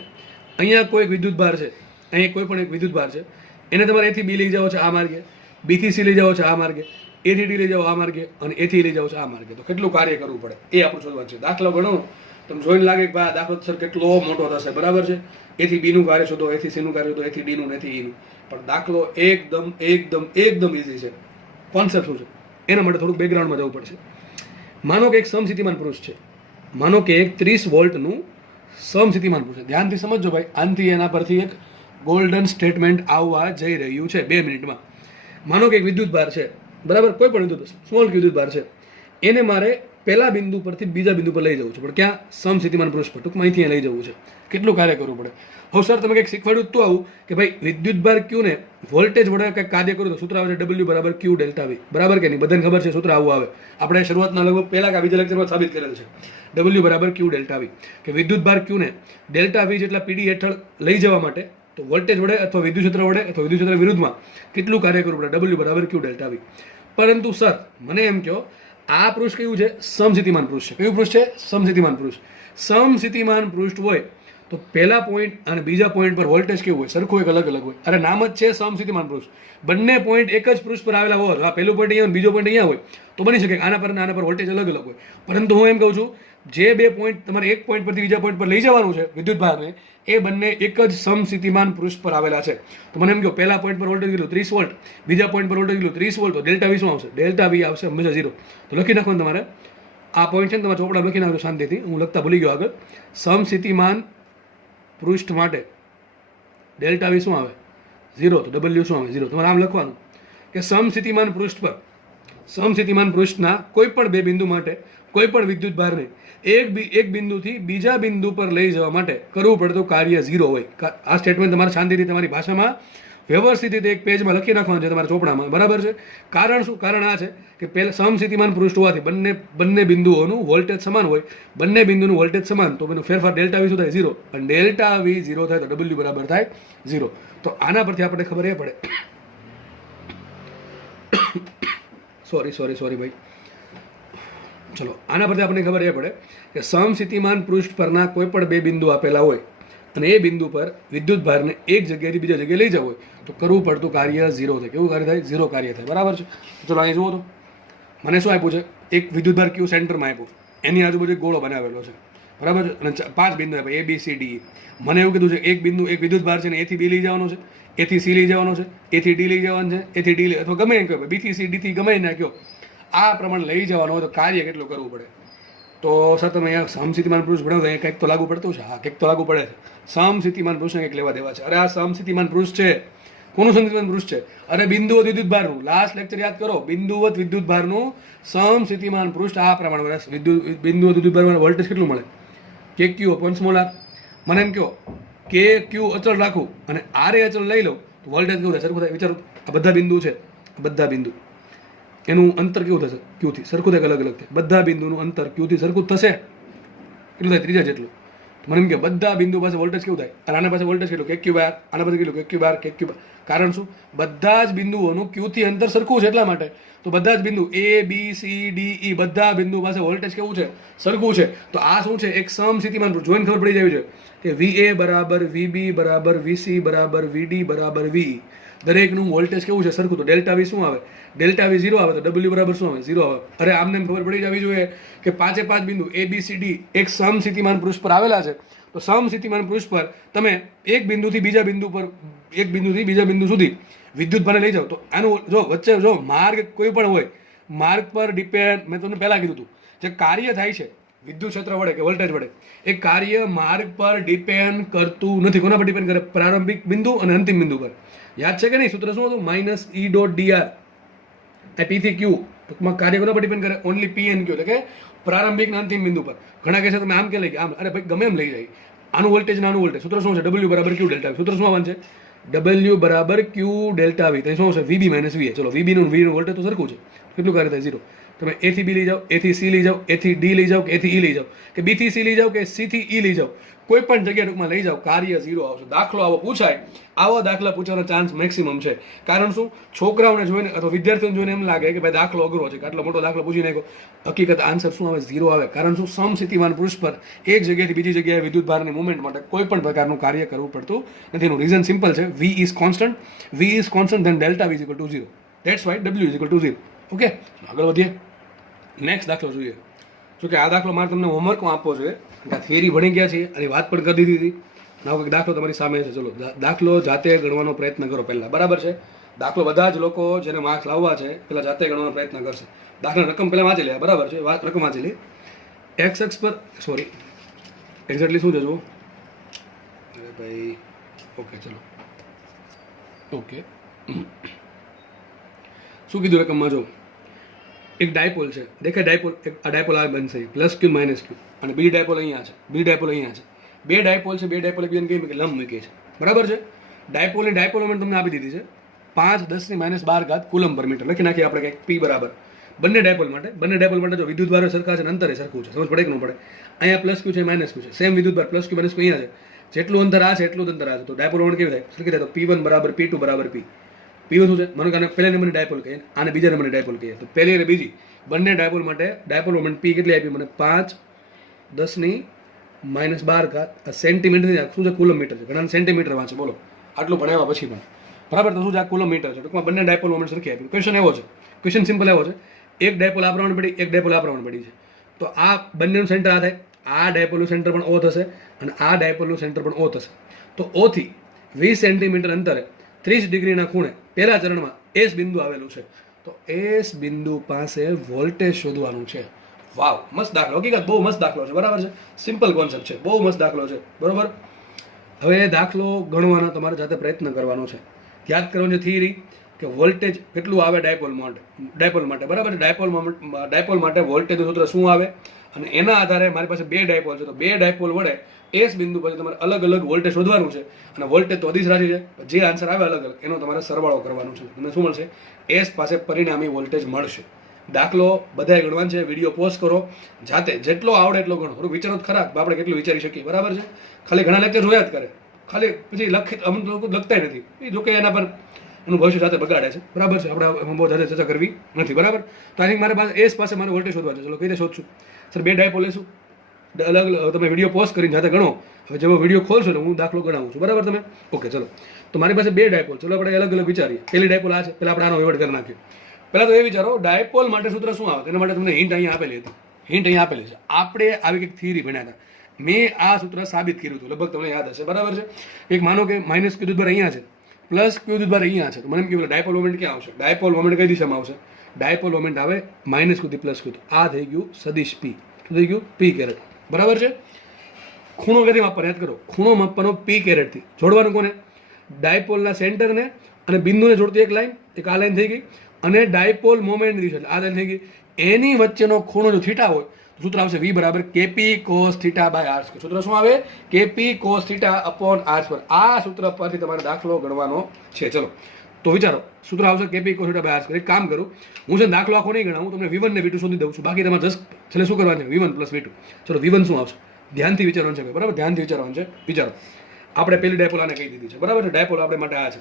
અહીંયા કોઈ વિદ્યુતભાર છે, અહીંયા કોઈ પણ એક વિદ્યુતભાર છે, એને તમારે A થી B લઈ જાવ છે આ માર્ગે, B થી C લઈ જાવ છે આ માર્ગે, A થી D લઈ જાવ આ માર્ગે અને A થી લઈ જાવ છે આ માર્ગે. તો કેટલું કાર્ય કરવું પડે એ આપણું શોધવાનું છે. દાખલો ગણો તમે જોઈને લાગે કે ભાઈ આ દાખલો સર કેટલો મોટો થશે. બરાબર છે? A થી B નું કાર્ય શોધો, A થી C નું કાર્ય શોધો, A થી D નું, A થી E નું. પણ દાખલો એકદમ ઇઝી છે. કોન્સેપ્ટ શું છે એના માટે થોડુંક બેકગ્રાઉન્ડમાં જવું પડશે. માનો કે એક સમસ્થિતિમાન પુરુષ છે. માનો કે એક 30 વોલ્ટનું સમસ્થિતિમાન પુરુષ છે. ધ્યાનથી સમજજો ભાઈ. આનથી એના પરથી એક ગોલ્ડન સ્ટેટમેન્ટ આવવા જઈ રહ્યું છે 2 મિનિટમાં. માનો કે એક વિદ્યુતભાર છે. બરાબર? કોઈ પણ વિદ્યુત સ્મોલ વિદ્યુતભાર છે. એને મારે પહેલા બિંદુ પરથી બીજા બિંદુ પર લઈ જવું છે. પણ ક્યાં? સમસ્થિતિમાન પુરુષ પર. ટૂંકમાં અહીંથી લઈ જવું છે. કેટલું કાર્ય કરવું પડે? હવે સર તમે કંઈક શીખવાડ્યું તો આવું કે ભાઈ વિદ્યુતભાર Q ને વોલ્ટેજ વડે કંઈક કાર્ય કરું તો સૂત્ર આવે છે W બરાબર Q ડેલ્ટા V. બરાબર કે નહીં? બધાને ખબર છે સૂત્ર આવું આવે. આપણે શરૂઆતના લગભગ પહેલા કે બીજા લેક્ચરમાં સાબિત કરેલ છે. W બરાબર Q ડેલ્ટા V કે વિદ્યુતભાર Q ને ડેલ્ટા V જેટલા PD હેઠળ લઈ જવા માટે તો વોલ્ટેજ વડે અથવા વિદ્યુત ક્ષેત્ર વડે અથવા વિદ્યુત ક્ષેત્ર વિરુદ્ધમાં કેટલું કાર્ય કરવું પડે? W બરાબર Q ડેલ્ટા V. પરંતુ સર મને એમ કહો આ પૃષ્ઠ કયું છે? સમસ્થિતિમાન પૃષ્ઠ છે. કયું પૃષ્ઠ છે? સમસ્થિતિમાન પૃષ્ઠ. સમસ્થિતિમાન પૃષ્ઠ હોય તો પહેલા પોઈન્ટ અને બીજા પોઈન્ટ પર વોલ્ટેજ કેવું હોય? સરખું એક અલગ અલગ હોય. અરે નામ જ છે સમસ્થિતિમાન પૃષ્ઠ. બંને પોઈન્ટ એક જ પૃષ્ઠ પર આવેલા હોય. આ પહેલું પોઈન્ટ અહીંયા બીજો પોઈન્ટ અહીંયા હોય તો બની શકે આના પર વોલ્ટેજ અલગ અલગ હોય. પરંતુ હું એમ કહું છું જે બે પોઈન્ટ તમારે એક પોઈન્ટ પરથી બીજા પોઈન્ટ પર લઈ જવાનું છે વિદ્યુત ભારને, એ બંને એક જ સમસ્થિતિમાન પૃષ્ઠ પર આવેલા છે. તો મને એમ કહો પહેલા પોઈન્ટ પર વોલ્ટેજ કેટલું 30 વોલ્ટ, બીજા પોઈન્ટ પર વોલ્ટેજ કેટલું 30 વોલ્ટ, તો ડેલ્ટા વી શું આવશે? ડેલ્ટા વી આવશે હંમેશા 0. તો લખી નાખવાનું તમારે આ પોઈન્ટ છે ને તમારે ચોપડા લખી નાખજો શાંતિથી, હું લખતા ભૂલી ગયો આગળ. સમસ્થિતિમાન પૃષ્ઠ માટે ડેલ્ટા વી શું આવે? 0. તો ડબલ્યુ શું આવે? 0. તમારે આમ લખવાનું કે સમસ્થિતિમાન પૃષ્ઠના કોઈ પણ બે બિંદુ માટે કોઈ પણ વિદ્યુત ભારને એક બિંદુથી બીજા બિંદુ પર લઈ જવા માટે કરવું પડતું કાર્ય 0 હોય. આ સ્ટેટમેન્ટ તમારે શાંતિથી તમારી ભાષામાં વ્યવસ્થિત રીતે એક પેજમાં લખી નાખવાનું છે તમારા ચોપડામાં, બરાબર છે? કારણ શું? કારણ આ છે કે પહેલા સમસ્થિતિમાન પૃષ્ઠ હોવાથી બંને બિંદુઓનું વોલ્ટેજ સમાન હોય, બંને બિંદુનું વોલ્ટેજ સમાન, તો એનો ફેરફાર ડેલ્ટા વી શું થાય? 0. અને ડેલ્ટા વી 0 થાય તો ડબલ્યુ બરાબર થાય 0. તો આના પરથી આપણે ખબર એ પડે સોરી ભાઈ, ચલો આના પરથી આપણને ખબર એ પડે કે સમસ્થિતિમાન પૃષ્ઠ પરના કોઈ પણ બે બિંદુ આપેલા હોય અને એ બિંદુ પર વિદ્યુત ભારને એક જગ્યાએથી બીજા જગ્યાએ લઈ જવું હોય તો કરવું પડતું કાર્ય 0 થાય. કેવું કાર્ય થાય? 0 કાર્ય થાય, બરાબર છે? ચલો અહીં જુઓ તો મને શું આપ્યું છે? એક વિદ્યુત ભાર ક્યુ સેન્ટરમાં આપ્યું, એની આજુબાજુ એક ગોળો બનાવેલો છે, બરાબર છે? અને 5 બિંદુ આપ્યા A B C D E. મને એવું કીધું છે એક વિદ્યુત ભાર છે ને એથી બી લઈ જવાનો છે, એથી સી લઈ જવાનો છે, એથી ડી લઈ જવાનું છે, એથી ડી અથવા ગમે એમ કહ્યું, બી થી સી ડી થી ગમે એને કહ્યો, આ પ્રમાણે લઈ જવાનો હોય તો કાર્ય કેટલું કરવું પડે? તો સર તમે અહીંયા સમસ્થિતિમાન પૃષ્ઠ ભણાવો અહીંયા કંઈક તો લાગુ પડતું છે. હા, કંઈક તો લાગુ પડે છે. સમસ્થિતિમાન પૃષ્ઠને કંઈક લેવા દેવા છે. અરે આ સમસ્થિતિમાન પૃષ્ઠ છે, કોનું સમસ્થિતિમાન પૃષ્ઠ છે? અરે બિંદુવત વિદ્યુત ભારનું, લાસ્ટ લેક્ચર યાદ કરો, બિંદુવત વિદ્યુત ભારનું સમસ્થિતિમાન પૃષ્ઠ આ પ્રમાણે બિંદુવત વિદ્યુત ભારમાં વોલ્ટેજ કેટલું મળે? કે ક્યુ અપોન સ્મોલ આર. મને એમ કહો કે ક્યુ અચળ રાખું અને આર એ અચળ લઈ લઉં તો વોલ્ટેજ કેવું થાય? સરખું થાય? વિચારો, આ બધા બિંદુ છે, બધા બિંદુ એનું અંતર કેવું થશે? ક્યુથી સરખું થાય? અલગ અલગ થાય? બધા બિંદુનું અંતર ક્યુથી સરખું થશે? કેટલું થાય? ત્રીજા જેટલું. મને એમ કે બધા બિંદુ પાસે વોલ્ટેજ કેવું થાય? અને આના પાસે વોલ્ટેજ કેટલું? કે ક્યુ બાર. આના પાસે કેટલું? કે ક્યુ બાર, કે ક્યુ બાર. કારણ શું? બધા જ બિંદુઓનું ક્યુથી અંતર સરખું છે એટલા માટે. તો બધા જ બિંદુ A B C D E બધા બિંદુ પાસે વોલ્ટેજ કેવું છે? સરખું છે. તો આ શું છે? એક સમસ્થિતિમાન પૃષ્ઠ. જોઈને ખબર પડી જાય છે કે VA બરાબર VB બરાબર VC બરાબર VD બરાબર VE. દરેકનું વોલ્ટેજ કેવું છે? સરખું. તો ડેલ્ટા વી શું આવે? ડેલ્ટા વી 0 આવે તો ડબલ્યુ બરાબર શું આવે? 0 આવે. અરે આમને ખબર પડી જવી જોઈએ કે 5 બિંદુ A B C D એક સમસ્થિતિમાન પૃષ્ઠ પર આવેલા છે. તો સમસ્થિતિમાન પૃષ્ઠ પર તમે એક બિંદુથી બીજા બિંદુ સુધી વિદ્યુત ભારને લઈ જાઓ તો આનું જો વચ્ચે જો માર્ગ કોઈ પણ હોય, માર્ગ પર ડિપેન્ડ, મેં તમને પહેલા કીધું હતું, જે કાર્ય થાય છે વિદ્યુત ક્ષેત્ર વડે કે વોલ્ટેજ વડે, એ કાર્ય માર્ગ પર ડિપેન્ડ કરતું નથી. કોના પર ડિપેન્ડ કરે? પ્રારંભિક બિંદુ અને અંતિમ બિંદુ પર. યાદ છે કે નહીં? સૂત્ર શું હતું? Minus E dot DR P થી Q. ટૂંકમાં કાર્ય કોના પર ડિપેન્ડ કરે? ઓનલી P એન Q, એટલે કે પ્રારંભિક અને અંતિમ બિંદુ પર. ઘણા કહેશે તમે આમ કે લઈ ગયા, આમ, અરે ભાઈ ગમે એમ લઈ જાય, આનું વોલ્ટેજ અને આનું વોલ્ટેજ. સૂત્ર શું છે? W બરાબર Q ડેલ્ટા વી. સૂત્ર શું આવવાનું છે? W બરાબર Q ડેલ્ટા વી. તો શું હશે? VB minus VA. ચલો VB નું વોલ્ટેજ તો સરખું છે, કેટલું કાર્ય થાય? 0. તમે A થી B લઈ જાઓ, A થી C લઈ જાઓ, A થી D લઈ જાઓ, કે A થી E લઈ જાઓ, કે B થી C લઈ જાઓ, કે C થી E લઈ જાઓ, કોઈ પણ જગ્યા ટૂંકમાં લઈ જાઓ, કાર્ય 0 આવશે. દાખલો આવો પૂછાય, આવા દાખલા પૂછવાનો ચાન્સ મેક્સિમમ છે. કારણ શું? છોકરાઓને જોઈને અથવા વિદ્યાર્થીઓને જોઈને એમ લાગે કે ભાઈ દાખલો અઘરો છે, કે આટલો મોટો દાખલો પૂછી નાખ્યો. હકીકત આન્સર શું આવે? 0 આવે. કારણ શું? સમસ્થિતિમાન પૃષ્ઠ પર એક જગ્યાએથી બીજી જગ્યાએ વિદ્યુત ભારની મુવમેન્ટ માટે કોઈ પણ પ્રકારનું કાર્ય કરવું પડતું નથી. એનું રીઝન સિમ્પલ છે. V is constant then delta V is equal to 0. That's why W is equal to 0. Okay, આગળ વધીએ. નેક્સ્ટ દાખલો જોઈએ. જો કે આ દાખલો મારે તમને હોમવર્કમાં આપવો જોઈએ, થિયરી ભણી ગયા છીએ અને વાત પણ કરી દીધી હતી. નવો કંઈક દાખલો તમારી સામે છે. ચલો દાખલો જાતે ગણવાનો પ્રયત્ન કરો પહેલાં, બરાબર છે? દાખલો બધા જ લોકો જેને માર્ક્સ લાવવા છે પહેલાં જાતે ગણવાનો પ્રયત્ન કરશે. દાખલા રકમ પહેલાં વાંચી લે, બરાબર છે? રકમ વાંચી લે. એક્સ અક્ષ પર સોરી એક્ઝેક્ટલી શું છે જુઓ. અરે ભાઈ ઓકે, ચલો ઓકે. શું કીધું રકમમાં? જો એક ડાયપોલ છે, દેખાય ડાયપોલ, આ ડાયપોલ આવે બનશે પ્લસ ક્યુ માઇનસ ક્યુ, અને બીજી ડાયપોલ અહીંયા છે, બીજી ડાયપોલ અહીંયા છે. બે ડાયપોલ છે, બે ડાયપોલ એકબીજાને કેવી કે લંબ મૂકી છે, બરાબર છે? ડાયપોલની ડાયપોલ મોમેન્ટ તમને આપી દીધી છે 5×10⁻12 કુલમ પર મીટર. લખી નાખીએ આપણે કંઈક P બરાબર બંને ડાયપોલ માટે જો વિદ્યુત ભારો સરખા છે અને અંતરે સરખું છે, સમજ પડે કે ન પડે? અહીંયા પ્લસ ક્યુ છે, માઇનસ ક્યુ છે, સેમ વિદ્યુત ભાર પ્લસ ક્યુ માઇનસ ક્યુ અહીંયા છે. જેટલું અંતર આ છે એટલું જ અંતર આ છે, તો ડાયપોલ મોમેન્ટ કેવી થાય? સરખી થાય. તો P1 બરાબર P2 બરાબર P. P1 શું છે? મને કે પહેલા નંબરની ડાયપોલ કહીએ, આને બીજા નંબરની ડાયપોલ કહીએ. તો પહેલી અને બીજી બંને ડાયપોલ માટે ડાયપોલ મોમેન્ટ P કેટલી આપી મને? 5×10⁻12 સેન્ટીમીટર. શું છે? કુલમ મીટર છે. ઘણા સેન્ટીમીટર વાંચે, બોલો આટલું ભણાવ્યા પછી પણ, બરાબર? તો શું છે? આ કુલમ મીટર છે. ટૂંકમાં બંને ડાયપોલ મોમેન્ટ સરખી આપી. ક્વેશ્ચન એવો છે, ક્વેશ્ચન સિમ્પલ એવો છે, એક ડાયપોલ આ પ્રમાણે પડી, એક ડાયપોલ આ પ્રમાણે પડી છે. તો આ બંનેનું સેન્ટર આ થાય, આ ડાયપોલનું સેન્ટર પણ ઓ થશે અને આ ડાયપોલનું સેન્ટર પણ ઓ થશે. તો ઓથી 20 સેન્ટીમીટર અંતરે 30 ડિગ્રીના ખૂણે પહેલા ચરણમાં એસ બિંદુ આવેલું છે. તો એસ બિંદુ પાસે વોલ્ટેજ શોધવાનું છે. વાવ, મસ્ત દાખલો, હકીકત બહુ મસ્ત દાખલો છે, બરાબર છે. સિમ્પલ કોન્સેપ્ટ છે, બહુ મસ્ત દાખલો છે, બરોબર. હવે દાખલો ગણવાનો તમારે જાતે પ્રયત્ન કરવાનો છે. યાદ કરવાનું છે થિયરી કે વોલ્ટેજ કેટલું આવે ડાયપોલ માટે, બરાબર છે. ડાયપોલ માટે વોલ્ટેજનું સૂત્ર શું આવે અને એના આધારે મારી પાસે બે ડાયપોલ છે, તો બે ડાયપોલ વડે એસ બિંદુ પછી તમારે અલગ અલગ વોલ્ટેજ શોધવાનું છે અને વોલ્ટેજ તો અદિશ રાશિ છે, જે આન્સર આવે અલગ અલગ એનો તમારે સરવાળો કરવાનો છે. તમને શું મળશે? એસ પાસે પરિણામી વોલ્ટેજ મળશે. દાખલો બધાએ ગણવાનો છે. વિડીયો પોઝ કરો, જાતે જેટલો આવડે એટલો ગણો. થોડું વિચારો ખરાબ આપણે કેટલું વિચારી શકીએ, બરાબર છે. ખાલી ઘણા લેક્ચર જોયા જ કરે, ખાલી પછી અમુક લોકો લખતા નથી. જોકે એના પર એનું ભવિષ્ય સાથે બગાડે છે, બરાબર છે. આપણે બહુ જાતે ચર્ચા કરવી નથી, બરાબર. તો આની મારે પાસે એસ પાસે મારે વોલ્ટેજ શોધવા છે. ચલો કઈ રીતે શોધશું? સર બે ડાયપોલ લેશું, અલગ અલગ તમે વિડીયો પોઝ કરીને જાતે ગણો. હવે જેવો વિડીયો ખોલશો એટલે હું દાખલો ગણાવું છું, બરાબર તમે? ઓકે, ચલો. તો મારી પાસે બે ડાયપોલ, ચલો આપણે અલગ અલગ વિચારીએ. પહેલી ડાયપોલ આ છે, પહેલા આપણે આનો વહીવટ કરી નાખીએ. પહેલાં તો એ વિચારો ડાયપોલ માટે સૂત્ર શું આવે. તેના માટે તમને હિન્ટ અહીંયા આપેલી હતી, હિન્ટ અહીંયા આપેલી છે. આપણે આવી કંઈક થિયરી ભણ્યા હતા, મેં આ સૂત્ર સાબિત કર્યું હતું, લગભગ તમને યાદ હશે, બરાબર છે. એક માનો કે માઇનસ ક્યુ દૂધ અહીંયા છે, પ્લસ ક્યુ દૂધ અહીંયા છે, તો મને એમ કહ્યું ડાયપોલ મોમેન્ટ ક્યાં આવશે? ડાયપોલ મોમેન્ટ કઈ દિશામાં આવશે? ડાયપોલ મોમેન્ટ આવે માઇનસ ક્યુથી પ્લસ ક્યુ. આ થઈ ગયું સદિશ પી, શું થઈ ગયું? પી કેરેટ, બરાબર છે. ખૂણો કદી માપવાનો યાદ કરો, ખૂણો માપવાનો પી કેરેટથી. જોડવાનું કોને? ડાયપોલના સેન્ટરને અને બિંદુને જોડતી એક લાઈન, એક આ લાઈન થઈ ગઈ, અને ડાયપોલ મોમેન્ટની દિશા એટલે આ લાઈન થઈ ગઈ. એની વચ્ચેનો ખૂણો જો થીટા હોય તો સૂત્ર આવશે V બરાબર KP cos theta by R square. સૂત્ર શું આવે? KP cos theta upon R square. આ સૂત્ર પરથી તમારે દાખલો ગણવાનો છે. ચલો તો વિચારો, સૂત્ર આવશે KP cos theta by R square. એક કામ કરું, હું છે દાખલો આખો નહીં ગણાવું, તમને V1 ને V2 શોધી દઉં છું. બાકી તમારે જસ્ટ છેલ્લે શું કરવાનું છે? V1 plus V2. ચલો V1 શું આવશે? ધ્યાનથી વિચારવાનું છે, બરાબર? ધ્યાનથી વિચારવાનું છે. વિચારો, આપણે પહેલી ડાયપોલ આને કહી દીધી છે, બરાબર છે. ડાયપોલ આપણે માટે આ છે.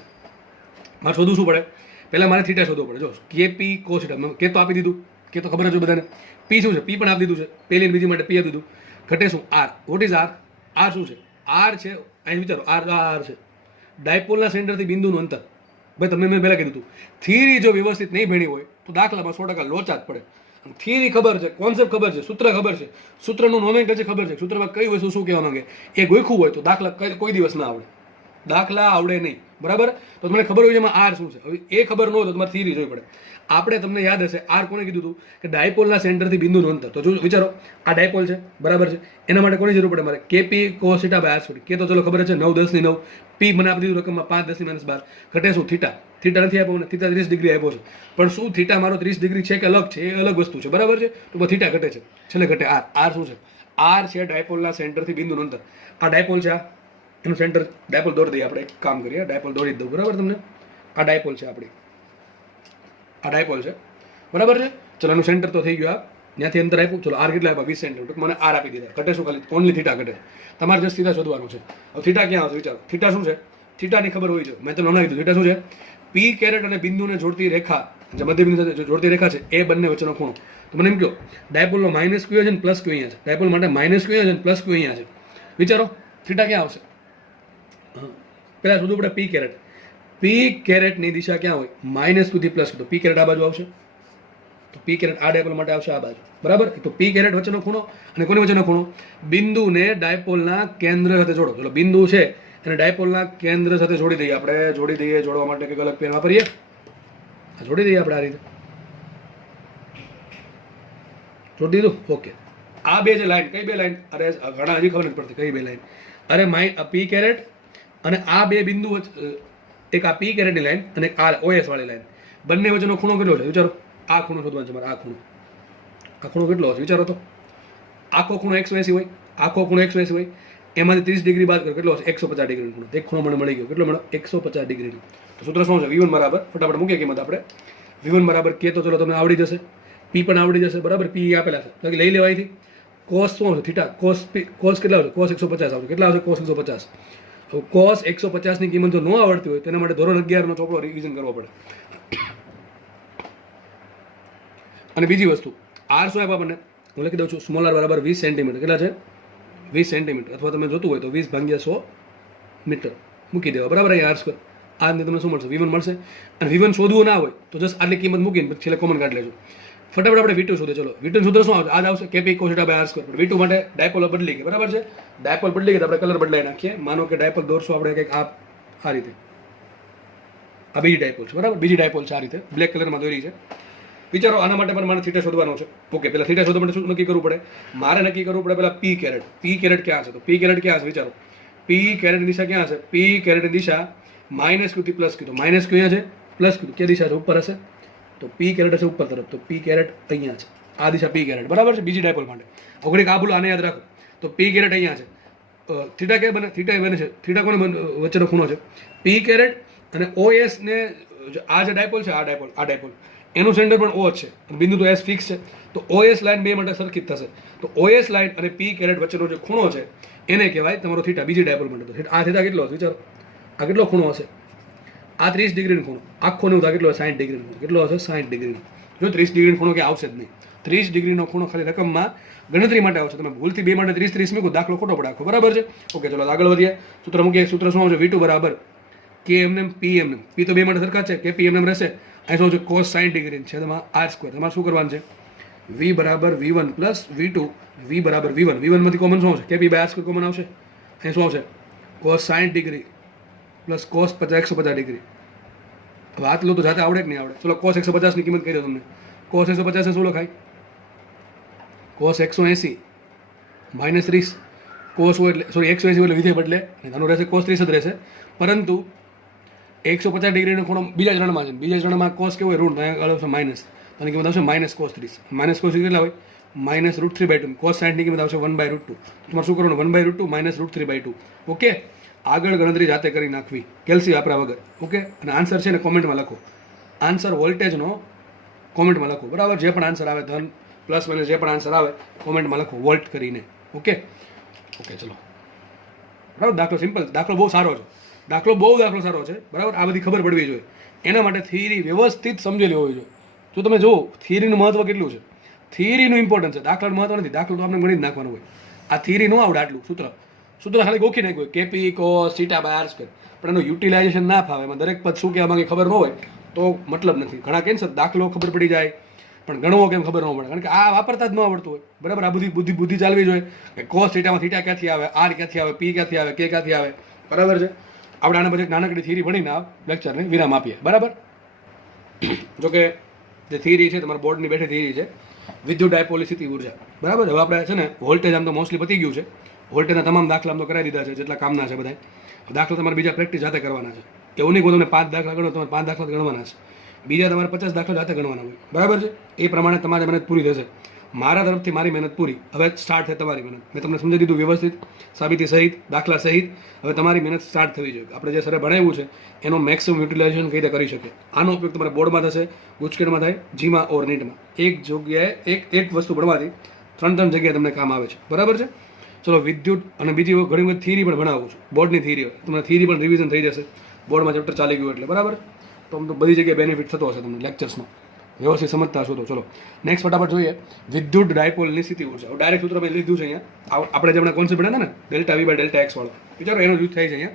મારે શોધવું શું પડે? પહેલાં મારે થીટા શોધવો પડે. જો કેપી કોસ થીટા, કે તો આપી દીધું, કે તો ખબર જ બધાને. પી શું છે? પી પણ આપી દીધું છે. પહેલી બીજી માટે પી આપી દીધું. ઘટે શું? R. What is R? R શું છે? આર છે, અહીં વિચારો, આર છે ડાયપોલના સેન્ટરથી બિંદુનું અંતર. ભાઈ તમને મેં પહેલાં કીધું હતું, થિયરી જો વ્યવસ્થિત નહીં ભણી હોય તો દાખલામાં 100% લોચા જ પડે. થિયરી ખબર છે, કોન્સેપ્ટ ખબર છે, સૂત્ર ખબર છે, સૂત્રનું નોમેનક્લેચર ખબર છે, સૂત્રમાં કઈ વસ્તુ શું કહેવા માંગે એ ગોખ્યું હોય તો દાખલા કોઈ દિવસ ના આવડે. દાખલા આવડે નહીં, બરાબર. તો તમને ખબર હોય એમાં આર શું છે. હવે એ ખબર ન હોય તો તમારે થિયરી જોઈ પડે. આપણે તમને યાદ હશે આર કોને કીધું હતું કે ડાયપોલના સેન્ટરથી બિંદુનું અંતર. તો જો વિચારો, આ ડાયપોલ છે, બરાબર છે. એના માટે કોની જરૂર પડે મારે? KP cos theta by R square. કે તો ચલો ખબર છે 9 10 ની 9. પી મને આપી દીધું રકમમાં 5 10 ની -12. ઘટે શું? થીટા. થીટા નથી આપ્યો ને, થીટા 30 ડિગ્રી આપ્યો છે. પણ શું થીટા મારો 30 ડિગ્રી છે કે અલગ છે? એ અલગ વસ્તુ છે, બરાબર છે. તો થીટા ઘટે છે, છેલ્લે ઘટે આર. આર શું છે? આર છે ડાયપોલના સેન્ટરથી બિંદુનું અંતર. આ ડાયપોલ છે, આ એનું સેન્ટર. ડાયપોલ દોરી દઈએ આપણે, એક કામ કરીએ, ડાયપોલ દોરી દઉં, બરાબર તમને. આ ડાયપોલ છે આપણી, આ ડાયપોલ છે, બરાબર છે. ચલો એનું સેન્ટર તો થઈ ગયું. આ ત્યાંથી અંતર આપ્યું. ચલો આર કેટલા આપ્યા? 20 સેન્ટીમીટર. મને આર આપી દીધા. ઘટે શું? ખાલી ઓનલી થીટા ઘટે. તમારે જસ્ટ થીટા શોધવાનું છે. હવે થીટા ક્યાં આવશે? વિચારો, થીટા શું છે? થીટાની ખબર હોવી જોઈએ. મેં તમને હમણાં કીધું થીટા શું છે? પી કેરેટ અને બિંદુને જોડતી રેખા, જે મધ્ય બિંદુ સાથે જોડતી રેખા છે, એ બંને વચ્ચેનો ખૂણો. તો મને એમ કહો, ડાયપોલનો માઇનસ ક્યુ છે ને પ્લસ ક્યુ અહીંયા છે. ડાયપોલ માટે માઇનસ ક્યુ છે ને પ્લસ ક્યુ અહીંયા છે. વિચારો, થીટા ક્યાં આવશે? પહેલાં શોધવું પડે પી કેરેટ. પી કેરેટની દિશા ક્યાં હોય? માઇનસ ક્યુથી પ્લસ ક્યુ. તો પી કેરેટ આ બાજુ આવશે, તો પી કેરેટ આ ડાયપોલ માટે આવશે આ બાજુ, બરાબર. તો પી કેરેટ વચ્ચેનો ખૂણો અને કોની વચ્ચેનો ખૂણો? બિંદુને ડાયપોલના કેન્દ્ર સાથે જોડો. ચલો બિંદુ છે એને ડાયપોલના કેન્દ્ર સાથે જોડી દઈએ આપણે. જોડી દઈએ, જોડવા માટે કંઈક અલગ પેન વાપરીએ. જોડી દઈએ આપણે આ રીતે. જોડી દીધું, ઓકે. આ બે જે લાઈન, કઈ બે લાઈન? અરે ઘણા હજી ખબર નથી પડતી કઈ બે લાઈન. અરે પી કેરેટ અને આ બે બિંદુ વચ્ચે, એક આ પી કેરેટની લાઈન અને આ ઓએસ વાળી લાઈન, બંને વચ્ચેનો ખૂણો કેટલો છે? વિચારો, આ ખૂણો શોધવાનો છે મારે. આ ખૂણો, આ ખૂણો કેટલો હશે? વિચારો તો. આખો ખૂણો 180 હોય, આખો ખૂણો 180 હોય, એમાંથી 30 ડિગ્રી બાદ કરો, કેટલો હશે? 150 ડિગ્રીનો ખૂણો. એક ખૂણો મને મળી ગયો. કેટલો મળ્યો? 150 ડિગ્રીનો. તો સૂત્ર શું છે? V1 બરાબર, ફટાફટ મૂકીએ કિંમત આપણે. V1 બરાબર કે તો ચલો તમને આવડી જશે, પી પણ આવડી જશે, બરાબર. પી આપેલા છે તો લઈ લેવાય થી. કોસ શું આવશે? થીટા. કોસ કેટલા આવશે? કોસ 150 આવશે. કેટલા આવશે? કોસ 150. હવે કોસ 150 ની કિંમત જો ન આવડતી હોય તેના માટે ધોરણ 11 નો ચોપડો રિવિઝન કરવો પડે. અને બીજી વસ્તુ, આર શું આપ્યા આપણને? હું લખી દઉં છું, સ્મોલ આર બરાબર 20 સેન્ટીમીટર. કેટલા છે? 20 સેન્ટીમીટર. અથવા તમે જોતું હોય તો 20/100 મીટર મૂકી દેવા, બરાબર. અહીંયા આર સ્ક્વેર. આ તમને શું મળશે? V1 મળશે. અને V1 શોધવું ના હોય તો જસ્ટ આટલી કિંમત મૂકીને છેલ્લે કોમન કાઢી લેજો. ફટાફટ આપણે V2 શોધે. ચલો V2 નું સૂત્ર શું આવશે? આ જ આવશે Kp cos θ by r square. V2 માટે ડાયપોલ બદલી ગઈ, બરાબર છે. ડાયપોલ બદલી ગઈ તો આપણે કલર બદલાઈ નાખીએ. માનો કે ડાયપોલ દોરશું આપણે કંઈક આ રીતે. આ બીજી ડાયપોલ છે, બરાબર. બીજી ડાયપોલ છે આ રીતે બ્લેક કલરમાં દોરી છે. વિચારો આના માટે પણ મારે થીટા શોધવાનો છે. ઓકે, પહેલા થીટા શોધવા માટે શું નક્કી કરવું પડે? મારે નક્કી કરવું પડે પહેલા પી કેરેટ. પી કેરેટ ક્યાં છે? તો પી કેરેટ ક્યાં છે? વિચારો. પી કેરેટની દિશા ક્યાં છે? પી કેરેટની દિશા માઇનસ ક્યુ થી પ્લસ ક્યુ. તો માઇનસ ક્યુ અહીંયા છે, પ્લસ ક્યુ ક્યાં દિશા છે? ઉપર હશે. તો પી કેરેટ હશે ઉપર તરફ. તો પી કેરેટ અહીંયા છે. આ દિશા પી કેરેટ, બરાબર છે. બીજી ડાયપોલ માટે ઓગણીક આ ભૂલો, આને યાદ રાખો. તો પી કેરેટ અહીંયા છે. થીટા ક્યાં બને? થીટા બને છે. થીટા કોને વચ્ચેનો ખૂણો છે? પી કેરેટ અને OS ને આ જે ડાયપોલ છે, આ ડાયપોલ એનું સેન્ટર પણ O છે. બિંદુ તો S ફિક્સ છે. તો OS લાઈન બે માટે સરખી જ થશે. તો OS લાઈન અને પી કેરેટ વચ્ચેનો જે ખૂણો છે એને કહેવાય તમારો થીટા. બીજી ડાયપોલ માટે તો આ થીટા કેટલો હશે? વિચારો, આ કેટલો ખૂણો હશે? આ 30 ડિગ્રીનો ખૂણો. આખો નહીં, કેટલો 60 ડિગ્રીનો ખૂણો. કેટલો હશે? 60 ડિગ્રીનો. જો 30 ડિગ્રીનો ખૂણો કે આવશે જ નહીં. 30 ડિગ્રીનો ખૂણો ખાલી રકમમાં ગણતરી માટે આવશે. તમે ભૂલથી બે માટે 30 મૂકો, દાખલો ખોટો પડે આખો, બરાબર છે. ઓકે, ચલો આગળ વધીએ. સૂત્ર મૂકીએ. સૂત્ર શું આવશે? V2 બરાબર KMM PMM. P તો બે માટે સરખા છે, KPMM રહેશે. અહીં શું છે? cos 60 ડિગ્રી છે. તમારે R સ્ક્વેર. તમારે શું કરવાનું છે? V બરાબર V1 પ્લસ V2. V બરાબર V1. V1 માંથી કોમન શું આવશે? KP by R square common આવશે. અહીં શું આવશે? cos 60 degree plus cos 150 degree. હવે હાથ લો તો જાતે આવડે કે નહીં આવડે? ચલો cos 150 ની કિંમત કહી દો તમને. cos 150 શું લખાય? cos 180 minus 30. cos એટલે સોરી 180 એટલે વિધેય બદલે આનું રહેશે cos 30 જ રહેશે. પરંતુ 150 ડિગ્રીનો ખૂણો બીજા ચરણમાં છે. બીજા ચરણમાં cos કેવો હોય? ઋણ. અહીંયા આવશે માઇનસ. આની કિંમત આવશે માઇનસ cos 30. માઇનસ cos 30 કેટલા હોય? માઇનસ √3/2. cos 60 ની કિંમત આવશે 1/√2. તમારે શું કરવાનું? 1/√2 માઇનસ √3/2. ઓકે, આગળ ગણતરી જાતે કરી નાખવી, કેલ્સી વાપરા વગર. ઓકે, અને આન્સર છે ને કોમેન્ટમાં લખો. આન્સર વોલ્ટેજનો કોમેન્ટમાં લખો, બરાબર. જે પણ આન્સર આવે, ધન પ્લસ માઇનસ જે પણ આન્સર આવે કોમેન્ટમાં લખો વોલ્ટ કરીને. ઓકે ઓકે, ચલો બરાબર. દાખલો સિમ્પલ, દાખલો બહુ સારો છે. દાખલો સારો છે, બરાબર. આ બધી ખબર પડવી જોઈએ. એના માટે થિયરી વ્યવસ્થિત સમજેલી હોવી જોઈએ. જો તમે જુઓ થિયરીનું મહત્વ કેટલું છે, થિયરીનું ઇમ્પોર્ટન્સ છે, દાખલાનું મહત્વ નથી. દાખલો તો આપણે ગણી જ નાખવાનું હોય. આ થિયરી ન આવડે આટલું સૂત્ર ખાલી ગોખી નાખ્યું હોય KP cos θ by r square. પણ એનું યુટિલાઇઝેશન ના ફાવે, એમાં દરેક પદ શું કહેવા માંગે ખબર ન હોય તો મતલબ નથી. ઘણા કહે છે દાખલો ખબર પડી જાય પણ ગણવો કેમ ખબર ન પડે, કારણ કે આ વાપરતા જ ન આવડતું હોય, બરાબર. આ બધી બુદ્ધિ ચાલવી જોઈએ કે cos θ માં θ ક્યાંથી આવે, r ક્યાંથી આવે, p ક્યાંથી આવે, k ક્યાંથી આવે, બરાબર છે. આપણે આના પછી નાનકડી થિયરી ભણીને આ લેક્ચરને વિરામ આપીએ, બરાબર. જોકે જે થિયરી છે તમારા બોર્ડની બેઠી થિયરી છે વિદ્યુત ડાયપોલની સ્થિતિ ઉર્જા, બરાબર. હવે આપણે છે ને વોલ્ટેજ આમ તો મોસ્ટલી પતી ગયું છે. વોલ્ટેજના તમામ દાખલા આમ તો કરાવી દીધા છે જેટલા કામના છે બધા. દાખલા તમારે બીજા પ્રેક્ટિસ જાતે કરવાના છે. એવું નહીં કે તમને 5 દાખલા ગણો, તમારે 5 દાખલા ગણવાના છે. બીજા તમારે 50 દાખલા જાતે ગણવાના હોય, બરાબર છે. એ પ્રમાણે તમારી મહેનત પૂરી થશે. મારા તરફથી મારી મહેનત પૂરી. હવે સ્ટાર્ટ છે તમારી મહેનત. મેં તમને સમજાવી દીધું વ્યવસ્થિત, સાબિતી સહિત, દાખલા સહિત. હવે તમારી મહેનત સ્ટાર્ટ થવી જોઈએ. આપણે જે સરે ભણાવ્યું છે એનો મેક્સિમમ યુટિલાઇઝેશન કઈ રીતે કરી શકે. આનો ઉપયોગ તમારે બોર્ડમાં થશે, ગુજકેટમાં થાય, જીમાં ઓર નીટમાં. એક જગ્યાએ એક વસ્તુ ભણવાથી 3 જગ્યાએ તમને કામ આવે છે, બરાબર છે. ચલો વિદ્યુત અને બીજી ઘણી બધી થિયરી પણ ભણાવું છું, બોર્ડની થિયરી. તમને થિયરી પણ રિવિઝન થઈ જશે બોર્ડમાં ચેપ્ટર ચાલી ગયું એટલે, બરાબર. તો આમ તો બધી જગ્યાએ બેનિફિટ થતો હશે તમને લેક્ચર્સમાં, વ્યવસ્થિત સમજતા હશો તો. ચલો નેક્સ્ટ ફટાફટ જોઈએ વિદ્યુત ડાયપોલની સ્થિતિ ઉર્જા. ડાયરેક્ટ સૂત્ર મેં લીધું છે અહીંયા. આપણે જે હમણાં કોન્સેપ્ટ ભણ્યા હતા ને delta V by delta X વાળો, વિચારો એનો યુઝ થાય છે અહીંયા.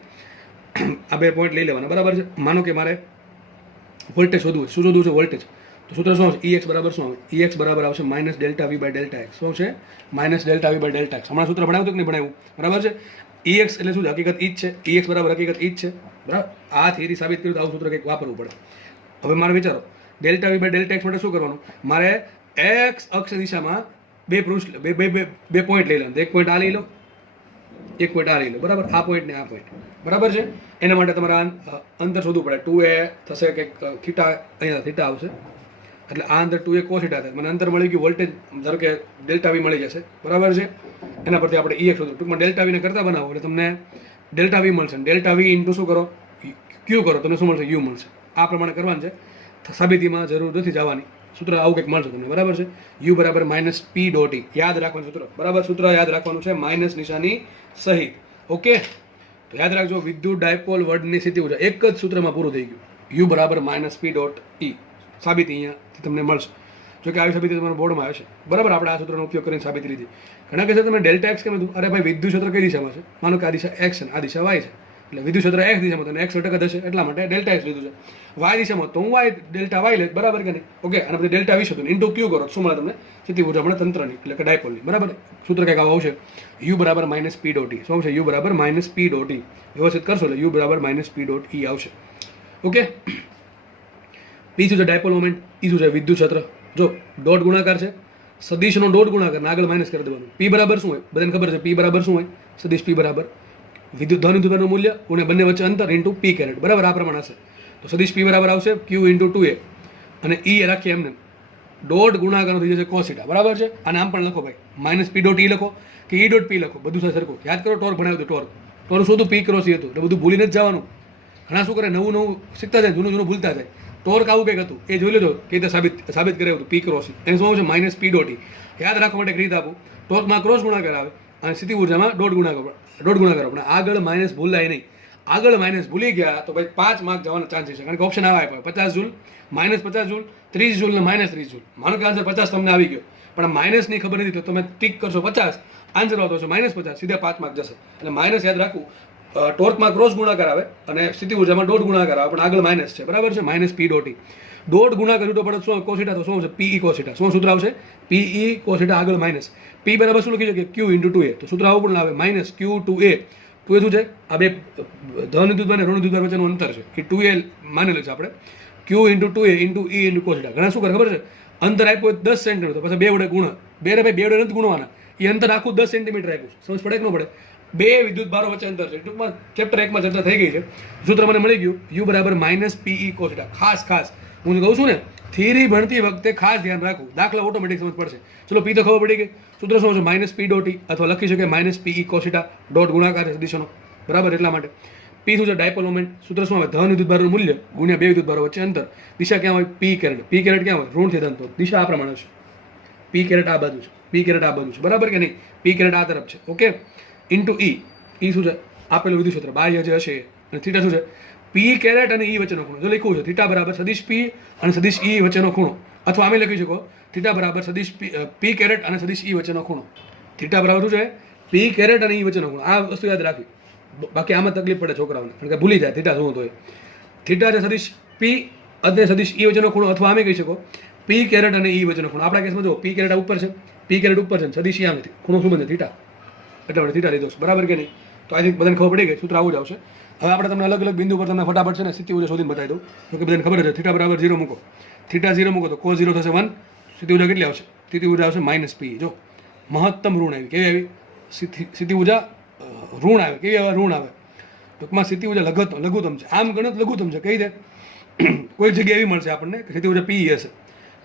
આ 2 પોઈન્ટ લઈ લેવાના, બરાબર છે. માનો કે મારે વોલ્ટેજ શોધવું છે. શું શોધવું છે? વોલ્ટેજ. તો સૂત્ર શું આવશે? EX બરાબર શું આવે? EX બરાબર આવશે minus delta V by delta X. શું છે? Minus delta V by delta X. હમણાં સૂત્ર ભણાવ્યું કે નહીં ભણાવ્યું? બરાબર છે. EX એટલે શું છે? હકીકત ઈ જ છે. EX બરાબર હકીકત ઈ જ છે, બરાબર. આ થિયરી સાબિત કર્યું તો આવું સૂત્ર કંઈક વાપરવું પડે. હવે મારે વિચારો delta V by delta X માટે શું કરવાનું? મારે એક્સ અક્ષ દિશામાં બે પોઈન્ટ લઈ લેવાનું. એક પોઈન્ટ આ લઈ લો, એક પોઈન્ટ આ લઈ લો, બરાબર. આ પોઈન્ટ ને આ પોઈન્ટ, બરાબર છે. એના માટે તમારે અંતર શોધવું પડે. 2a થશે કે થીટા, અહીંયા થીટા આવશે એટલે આ અંતર 2a cos θ થાય. મને અંતર મળી ગયું, વોલ્ટેજ ધારો કે ડેલ્ટા વી મળી જશે, બરાબર છે. એના પરથી આપણે EX શોધવું. ટૂંકમાં ડેલ્ટા વીને કરતા બનાવો એટલે તમને ડેલ્ટા વી મળશે. ડેલ્ટા વી ઇન્ટુ શું કરો? ક્યુ કરો, તમને શું મળશે? યુ મળશે. આ પ્રમાણે કરવાનું છે. સાબિતીમાં જરૂર નથી જવાની. સૂત્ર આવું કંઈક મળશે તમને, બરાબર છે. યુ બરાબર માઇનસ પી ડોટ ઈ. યાદ રાખવાનું સૂત્ર, બરાબર. સૂત્ર યાદ રાખવાનું છે માઇનસ નિશાની સહિત. ઓકે, તો યાદ રાખજો વિદ્યુત ડાયપોલ વર્ડની સ્થિતિ ઉર્જા એક જ સૂત્રમાં પૂરું થઈ ગયું. યુ બરાબર માઇનસ પી ડોટ ઈ. સાબિતી અહીંયાથી તમને મળશે. જો કે આવી સાબિતી તમારા બોર્ડમાં આવે છે, બરાબર. આપણે આ સૂત્રનો ઉપયોગ કરીને સાબિતી લીધી. ઘણા કહેશે તમે ડેલ્ટા એક્સ કેમ લીધું? અરે ભાઈ વિદ્યુત ક્ષેત્ર કઈ દિશામાં છે? માનો કે આ દિશા એક્સ છે, આ દિશા વાય છે, એટલે વિદ્યુત ક્ષેત્ર એક્સ દિશામાં તો એક્સ ઘટક જ હશે, એટલા માટે ડેલ્ટા એક્સ લીધું છે. વાય દિશામાં તો હું વાય ડેલ્ટા વાય લે, બરાબર કે નહીં? ઓકે, અને પછી ડેલ્ટા વિશે તો ઇન્ટુ ક્યુ કરો શું મળે તમને? સ્થિતિ ઊર્જા મળે તંત્રની, એટલે કે ડાયપોલની, બરાબર. સૂત્ર કંઈક આવું આવશે, યુ બરાબર માઇનસ પી ડોટ ઈ. શું આવશે? યુ બરાબર માઇનસ પી ડોટ ઈ. વ્યવસ્થિત કરશો એટલે યુ બરાબર માઇનસ પી ડોટ ઈ આવશે. ઓકે, પી શું છે? Dipole moment. ઈ શું છે? વિદ્યુત ક્ષેત્ર. જો ડોટ ગુણાકાર છે, સદિશનો ડોટ ગુણાકાર આગળ માઇનસ કરી દેવાનું. પી બરાબર શું હોય? બધાને ખબર છે પી બરાબર શું હોય? સદિશ પી બરાબર વિદ્યુત ધન વિદ્યુતનું મૂલ્ય અને બંને વચ્ચે અંતર ઇન્ટુ પી કેરેટ, બરાબર. આ પ્રમાણે હશે તો સદિશ પી બરાબર આવશે ક્યુ ઇન્ટુ 2a, અને ઈ રાખીએ એમને ડોટ ગુણાકાર થઈ જશે કોસીટા, બરાબર છે. અને આમ પણ લખો ભાઈ, માઇનસ પી ડોટ ઈ લખો કે ઈ ડોટ પી લખો, બધું સાથે સરખું. યાદ કરો ટોર્ક ભણાવ્યું હતું, ટોર્ક શું હતું? પી ક્રોસ ઈ હતું. એટલે બધું ભૂલીને જ જવાનું. ઘણા શું કરે, નવું નવું શીખતા જાય, જૂનું જૂનું ભૂલતા જાય. ટોર્ક આવું કંઈક હતું, એ જોઈ લેજો કે રીતે સાબિત કરાવ્યું હતું. પી ક્રોસ એને શું આવશે? માઇનસ પી ડોટ ઈ. યાદ રાખવા માટે એક રીત આપું, ટોર્કમાં ક્રોસ ગુણાકાર આવે અને સ્થિતિ ઊર્જામાં ડોટ ગુણાકાર આપણે આગળ માઇનસ ભૂલાય નહીં. આગળ માઇનસ ભૂલી ગયા તો ભાઈ 5 માર્ક જવાનો ચાન્સ છે, કારણ કે ઓપ્શન આવે 50 જૂલ, માઇનસ 50 જૂલ, 30 જૂલ ને માઇનસ 30 જૂલ. માનો કે આન્સર 50 તમને આવી ગયો, પણ માઇનસની ખબર નથી તો તમે ટીક કરશો 50, આન્સર આવતો હશે માઇનસ 50, સીધા 5 માર્ક જશે. એટલે માઇનસ યાદ રાખવું. ટોર્કમાં ક્રોસ ગુણાકાર આવે અને સ્થિતિ ઊર્જામાં ડોટ ગુણાકાર આવે, પણ આગળ માઇનસ છે, બરાબર છે. માઇનસ પી ડોટ ઈ. ડોટ ગુણાકાર છૂટો પડે શું? કોસીટા. તો શું આવશે? પીઈ કોસીટા. શું સૂત્ર આવશે? પીઈ કોસીટા આગળ માઇનસ. પી બરાબર શું લખી શકીએ? ક્યુ ઇન્ટુ 2a. તો સૂત્ર આવું પણ આવે, માઇનસ ક્યુ 2a. 2a શું છે? આ બે ધન વિદ્યુત અને ઋણ વિદ્યુત વચ્ચેનું અંતર છે, એ 2a માનેલું છે આપણે. Q into 2a into E into cos theta. ઘણા શું કરે ખબર છે? અંતર આપ્યું 10 સેન્ટીમીટર, પછી 2 વડે ગુણ. બે વડે નથી ગુણવાના, એ અંતર આખું 10 સેન્ટીમીટર આપ્યું. સમજ પડે કે ન પડે? બે વિદ્યુત ભારો વચ્ચે અંતર છે. ટૂંકમાં ચેપ્ટર 1 માં ચર્ચા થઈ ગઈ છે. સૂત્ર મને મળી ગયું, યુ બરાબર માઇનસ પીઈ કોસીટા. ખાસ હું કહું છું ને, થિયરી ભણતી વખતે ખાસ ધ્યાન રાખવું, દાખલા ઓટોમેટિક સમજ પડશે. ચલો પી તો ખબર પડી ગઈ. સૂત્ર શું છે? માઇનસ પી ડોટ ઈ, અથવા લખી શકે માઇનસ પીઈ કોસીટા. ડોટ ગુણાકાર છે સદિશોનો, બરાબર. એટલા માટે પી શું છે? Dipole moment. સૂત્ર શું આવે? ધન વિદ્યુત ભારનું મૂલ્ય ગુણ્યા બે વિદ્યુત ભારો વચ્ચે અંતર. દિશા ક્યાં હોય? પી કેરેટ. પી કેરેટ ક્યાં હોય? ઋણથી ધન. તો દિશા આ પ્રમાણે છે. પી કેરેટ આ બાજુ છે, પી કેરેટ આ બાજુ છે, બરાબર કે નહીં? પી કેરેટ આ તરફ છે. ઓકે, ઇન્ટુ ઈ. ઈ શું છે? આપેલું વિદ્યુત ક્ષેત્ર બાહ્ય જે હશે. અને થીટા શું છે? પી કેરેટ અને ઈ વચ્ચેનો ખૂણો. જો લખ્યું છે થીટા બરાબર સદિશ પી અને સદિશ ઈ વચ્ચેનો ખૂણો, અથવા આમે લખી શકો થીટા બરાબર સદિશ પી કેરેટ અને સદિશ ઈ વચ્ચેનો ખૂણો. થીટા બરાબર શું છે? પી કેરેટ અને ઈ વચ્ચેનો ખૂણો. આ વસ્તુ યાદ રાખવી, બાકી આમાં તકલીફ પડે છોકરાઓને, કારણ કે ભૂલી જાય થીટા શું હતો એ. થીટા છે સદિશ પી અને સદિશ ઈ વચ્ચેનો ખૂણો, અથવા આમે કહી શકો પી કેરેટ અને ઈ વચ્ચેનો ખૂણો. આપણા કેસમાં જો પી કેરેટ ઉપર છે, પી કેરેટ ઉપર છે, સદિશ ઈ આમ નથી, ખૂણો શું બને? થીટા. એટલે આપણે થીટા લીધો છે, બરાબર કે નહીં? તો આઈ થિંક બધાને ખબર પડી ગઈ. સૂત્ર આવું જ આવશે. હવે આપણે તમને અલગ અલગ બિંદુ પર તમને ફટાફટ છે ને સ્થિતિ ઊર્જા શોધીને બતાવી દઉં, તો કે બધાને ખબર છે થીટા બરાબર 0 મૂકો. થીટા 0 મૂકો તો cos 0 થશે 1. સ્થિતિ ઊર્જા કેટલી આવશે? સ્થિતિ ઊર્જા આવશે માઇનસ પી. જો મહત્તમ ઋણ આવી. કેવી આવી? સ્થિતિ ઊર્જા ઋણ આવે. કેવી આવે? ઋણ આવે. ટૂંકમાં સ્થિતિ ઊર્જા લઘુત્તમ છે. આમ ગણત લઘુત્તમ છે. કઈ દે કોઈ જગ્યાએ એવી મળશે આપણને કે સ્થિતિ ઊર્જા પી હશે,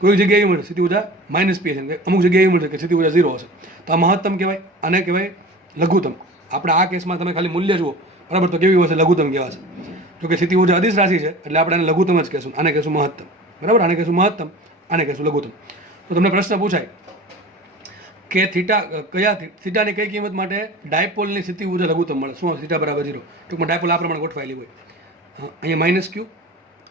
કોઈ જગ્યાએ એવી મળશે સ્થિતિ ઊર્જા માઇનસ પી હશે, અમુક જગ્યાએ એવી મળશે કે સ્થિતિ ઊર્જા 0 હશે. તો આ મહત્તમ કહેવાય, આને કહેવાય લઘુત્તમ. આપણે આ કેસમાં તમે ખાલી મૂલ્ય જુઓ, બરાબર, તો કેવી હશે? લઘુત્તમ કહેવાશે. જો કે સ્થિતિ ઊર્જા અદિશ રાશિ છે એટલે આપણે આને લઘુત્તમ જ કહેશું. આને કહેશું મહત્તમ, બરાબર. આને કહેશું મહત્તમ, આને કહેશું લઘુત્તમ. તો તમને પ્રશ્ન પૂછાય કે થીટાની કઈ કિંમત માટે ડાયપોલની સ્થિતિ ઊર્જા લઘુત્તમ મળે? શું? થીટા બરાબર 0. ટૂંકમાં ડાયપોલ આ પ્રમાણે ગોઠવાયેલી હોય. અહીંયા માઇનસ ક્યુ,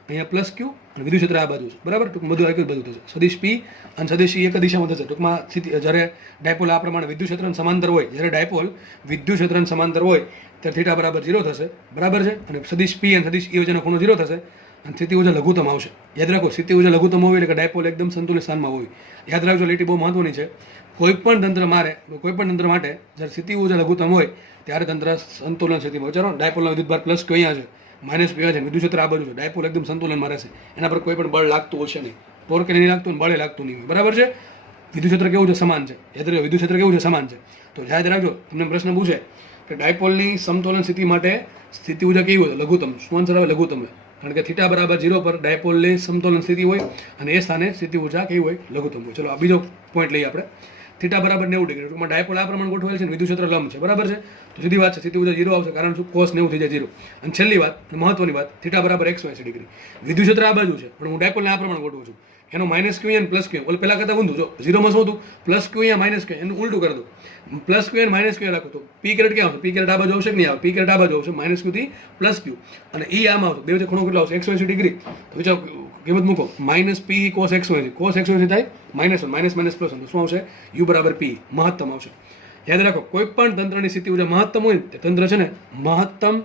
અહીંયા પ્લસ ક્યુ, અને વિદ્યુત ક્ષેત્ર આ બાજુ છે, બરાબર. ટૂંકમાં બધું એક જ બધું થશે. સદિશ પી અને સદિશ ઈ એક દિશામાં થશે. ટૂંકમાં જ્યારે ડાયપોલ આ પ્રમાણે વિદ્યુત ક્ષેત્રને સમાંતર હોય, જ્યારે ડાયપોલ વિદ્યુત ક્ષેત્રને સમાંતર હોય ત્યારે થીટા બરાબર 0 થશે, બરાબર છે. અને સદિશ પી અને સદિશ ઈ વચ્ચેનો ખૂણો 0 થશે અને સ્થિતિ ઊર્જા લઘુત્તમ આવશે. યાદ રાખો, સ્થિતિ ઊર્જા લઘુત્તમ હોય એટલે કે ડાયપોલ એકદમ સંતુલિત સ્થાનમાં હોય. યાદ રાખજો, લીટી બહુ મહત્વની છે. કોઈ પણ તંત્ર માટે જ્યારે સ્થિતિ ઊર્જા લઘુત્તમ હોય ત્યારે તંત્ર સંતુલન સ્થિતિમાં. વિચારો, ડાયપોલનો વિદ્યુતભાર પ્લસ ક્યુ અહીંયા છે, માઇનસ ક્યુ છે, વિદ્યુત ક્ષેત્ર આ બાજુ છે. ડાયપોલ એકદમ સંતુલનમાં રહેશે, એના પર કોઈ પણ બળ લાગતું હશે નહીં. ટોર્ક નહીં લાગતું, બળે લાગતું નહીં, બરાબર છે. વિદ્યુત ક્ષેત્ર કેવું છે? સમાન છે. યાદ રાખજો, વિદ્યુત ક્ષેત્ર કેવું છે? સમાન છે. તો યાદ રાખજો, તમને પ્રશ્ન પૂછે કે ડાયપોલની સમતોલન સ્થિતિ માટે સ્થિતિ ઊર્જા કેવી હોય? લઘુત્તમ. શું આન્સર આવે? લઘુત્તમ. કારણ કે થીટા બરાબર 0 પર ડાયપોલની સમતોલન સ્થિતિ હોય અને એ સ્થાને સ્થિતિ ઊર્જા કેવી હોય? લઘુત્તમ હોય. ચલો આ બીજો પોઈન્ટ લઈએ આપણે. થીટા બરાબર 90 ડિગ્રી. ટૂંકમાં ડાયપોલ આ પ્રમાણે ગોઠવેલ છે, વિદ્યુત ક્ષેત્ર લંબ છે, બરાબર છે. તો સીધી વાત છે, સ્થિતિ ઊર્જા 0 આવશે, કારણ શું? cos 90 થઈ જાય 0. અને છેલ્લી વાત, મહત્વની વાત, થીટા બરાબર 180 ડિગ્રી. વિદ્યુત ક્ષેત્ર આ બાજુ છે, પણ હું ડાયપોલને આ પ્રમાણે ગોઠવું છું. એનો માઇનસ ક્યુ અને પ્લસ ક્યુ, ઓલ પહેલા કરતા ઊંધું. જો 0માં શું હતું? પ્લસ ક્યુ અહીંયા માઇનસ ક્યુ, એનું ઉલટું કરી દો. પ્લસ ક્યુ અને માઇનસ ક્યુ રાખો તો પી કેરેટ ક્યાં આવશે? પી કેરેટ આ બાજુ આવશે કે નહીં આવે? પી કેરેટ આ બાજુ આવશે, માઇનસ ક્યુ થી પ્લસ ક્યુ, અને ઈ આમાં આવશે. બે વચ્ચે ખૂણો કેટલો આવશે? 180 ડિગ્રી. તો વિચારો, કિંમત મૂકો, માઇનસ પી cos 180. cos 180 થાય -1, માઇનસ પ્લસ 1, શું આવશે? યુ બરાબર પી, મહત્તમ આવશે. યાદ રાખો, કોઈ પણ તંત્રની સ્થિતિ ઊર્જા મહત્તમ હોય તે તંત્ર છે ને મહત્તમ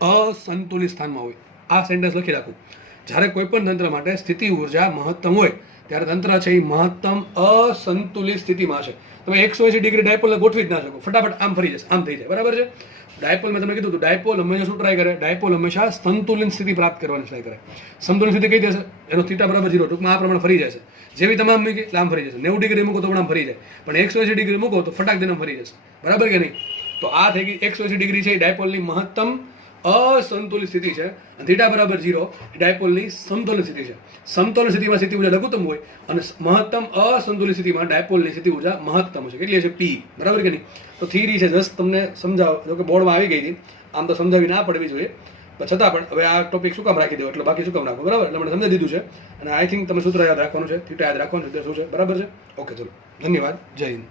અસંતુલિત સ્થાનમાં હોય. આ સેન્ટેન્સ લખી રાખું. જ્યારે કોઈ પણ તંત્ર માટે સ્થિતિ ઉર્જા મહત્તમ હોય ત્યારે તંત્ર છે એ મહત્તમ અસંતુલિત સ્થિતિમાં છે. તમે 180 ડિગ્રી ડાયપોલને ગોઠવી જ ના શકો, ફટાફટ આમ ફરી જશે, આમ થઈ જાય, બરાબર છે. ડાયપોલ મેં તમને કીધું હતું, ડાયપોલ હંમેશા શું ટ્રાય કરે? ડાયપોલ હંમેશા સંતુલિત સ્થિતિ પ્રાપ્ત કરવાની ટ્રાય કરે. સંતુલિત સ્થિતિ કઈ દેશે? એનો થીટા બરાબર 0, ટૂંકમાં આ પ્રમાણે ફરી જશે. જેવી તમામ મૂકી એટલે આમ ફરી જશે. 90 ડિગ્રી મૂકો તો પણ આમ ફરી જાય, પણ 180 ડિગ્રી મૂકો તો ફટાક દઈને ફરી જશે, બરાબર કે નહીં? તો આ થઈ ગઈ 180 ડિગ્રી છે એ ડાયપોલની મહત્તમ અસંતુલિત સ્થિતિ છે, અને થીટા બરાબર 0 ડાયપોલની સમતોલન સ્થિતિ છે. સમતોલન સ્થિતિમાં સ્થિતિ ઉર્જા લઘુત્તમ હોય અને મહત્તમ અસંતુલિત સ્થિતિમાં ડાયપોલની સ્થિતિ ઉર્જા મહત્તમ છે. કેટલી હશે? P, બરાબર કે નહીં? તો થિયરી છે, જસ્ટ તમને સમજાવો, જો કે બોર્ડમાં આવી ગઈ હતી, આમ તો સમજાવી ના પડવી જોઈએ, પણ છતાં પણ હવે આ ટોપિક શું કામ રાખી દો, એટલે બાકી શું કામ રાખો, બરાબર? એટલે મને સમજાવી દીધું છે, અને આઈ થિંક તમે સૂત્ર યાદ રાખવાનું છે, થીટા યાદ રાખવાનું છે, શું છે, બરાબર છે? ઓકે, ચલો, ધન્યવાદ, જય હિન્દ.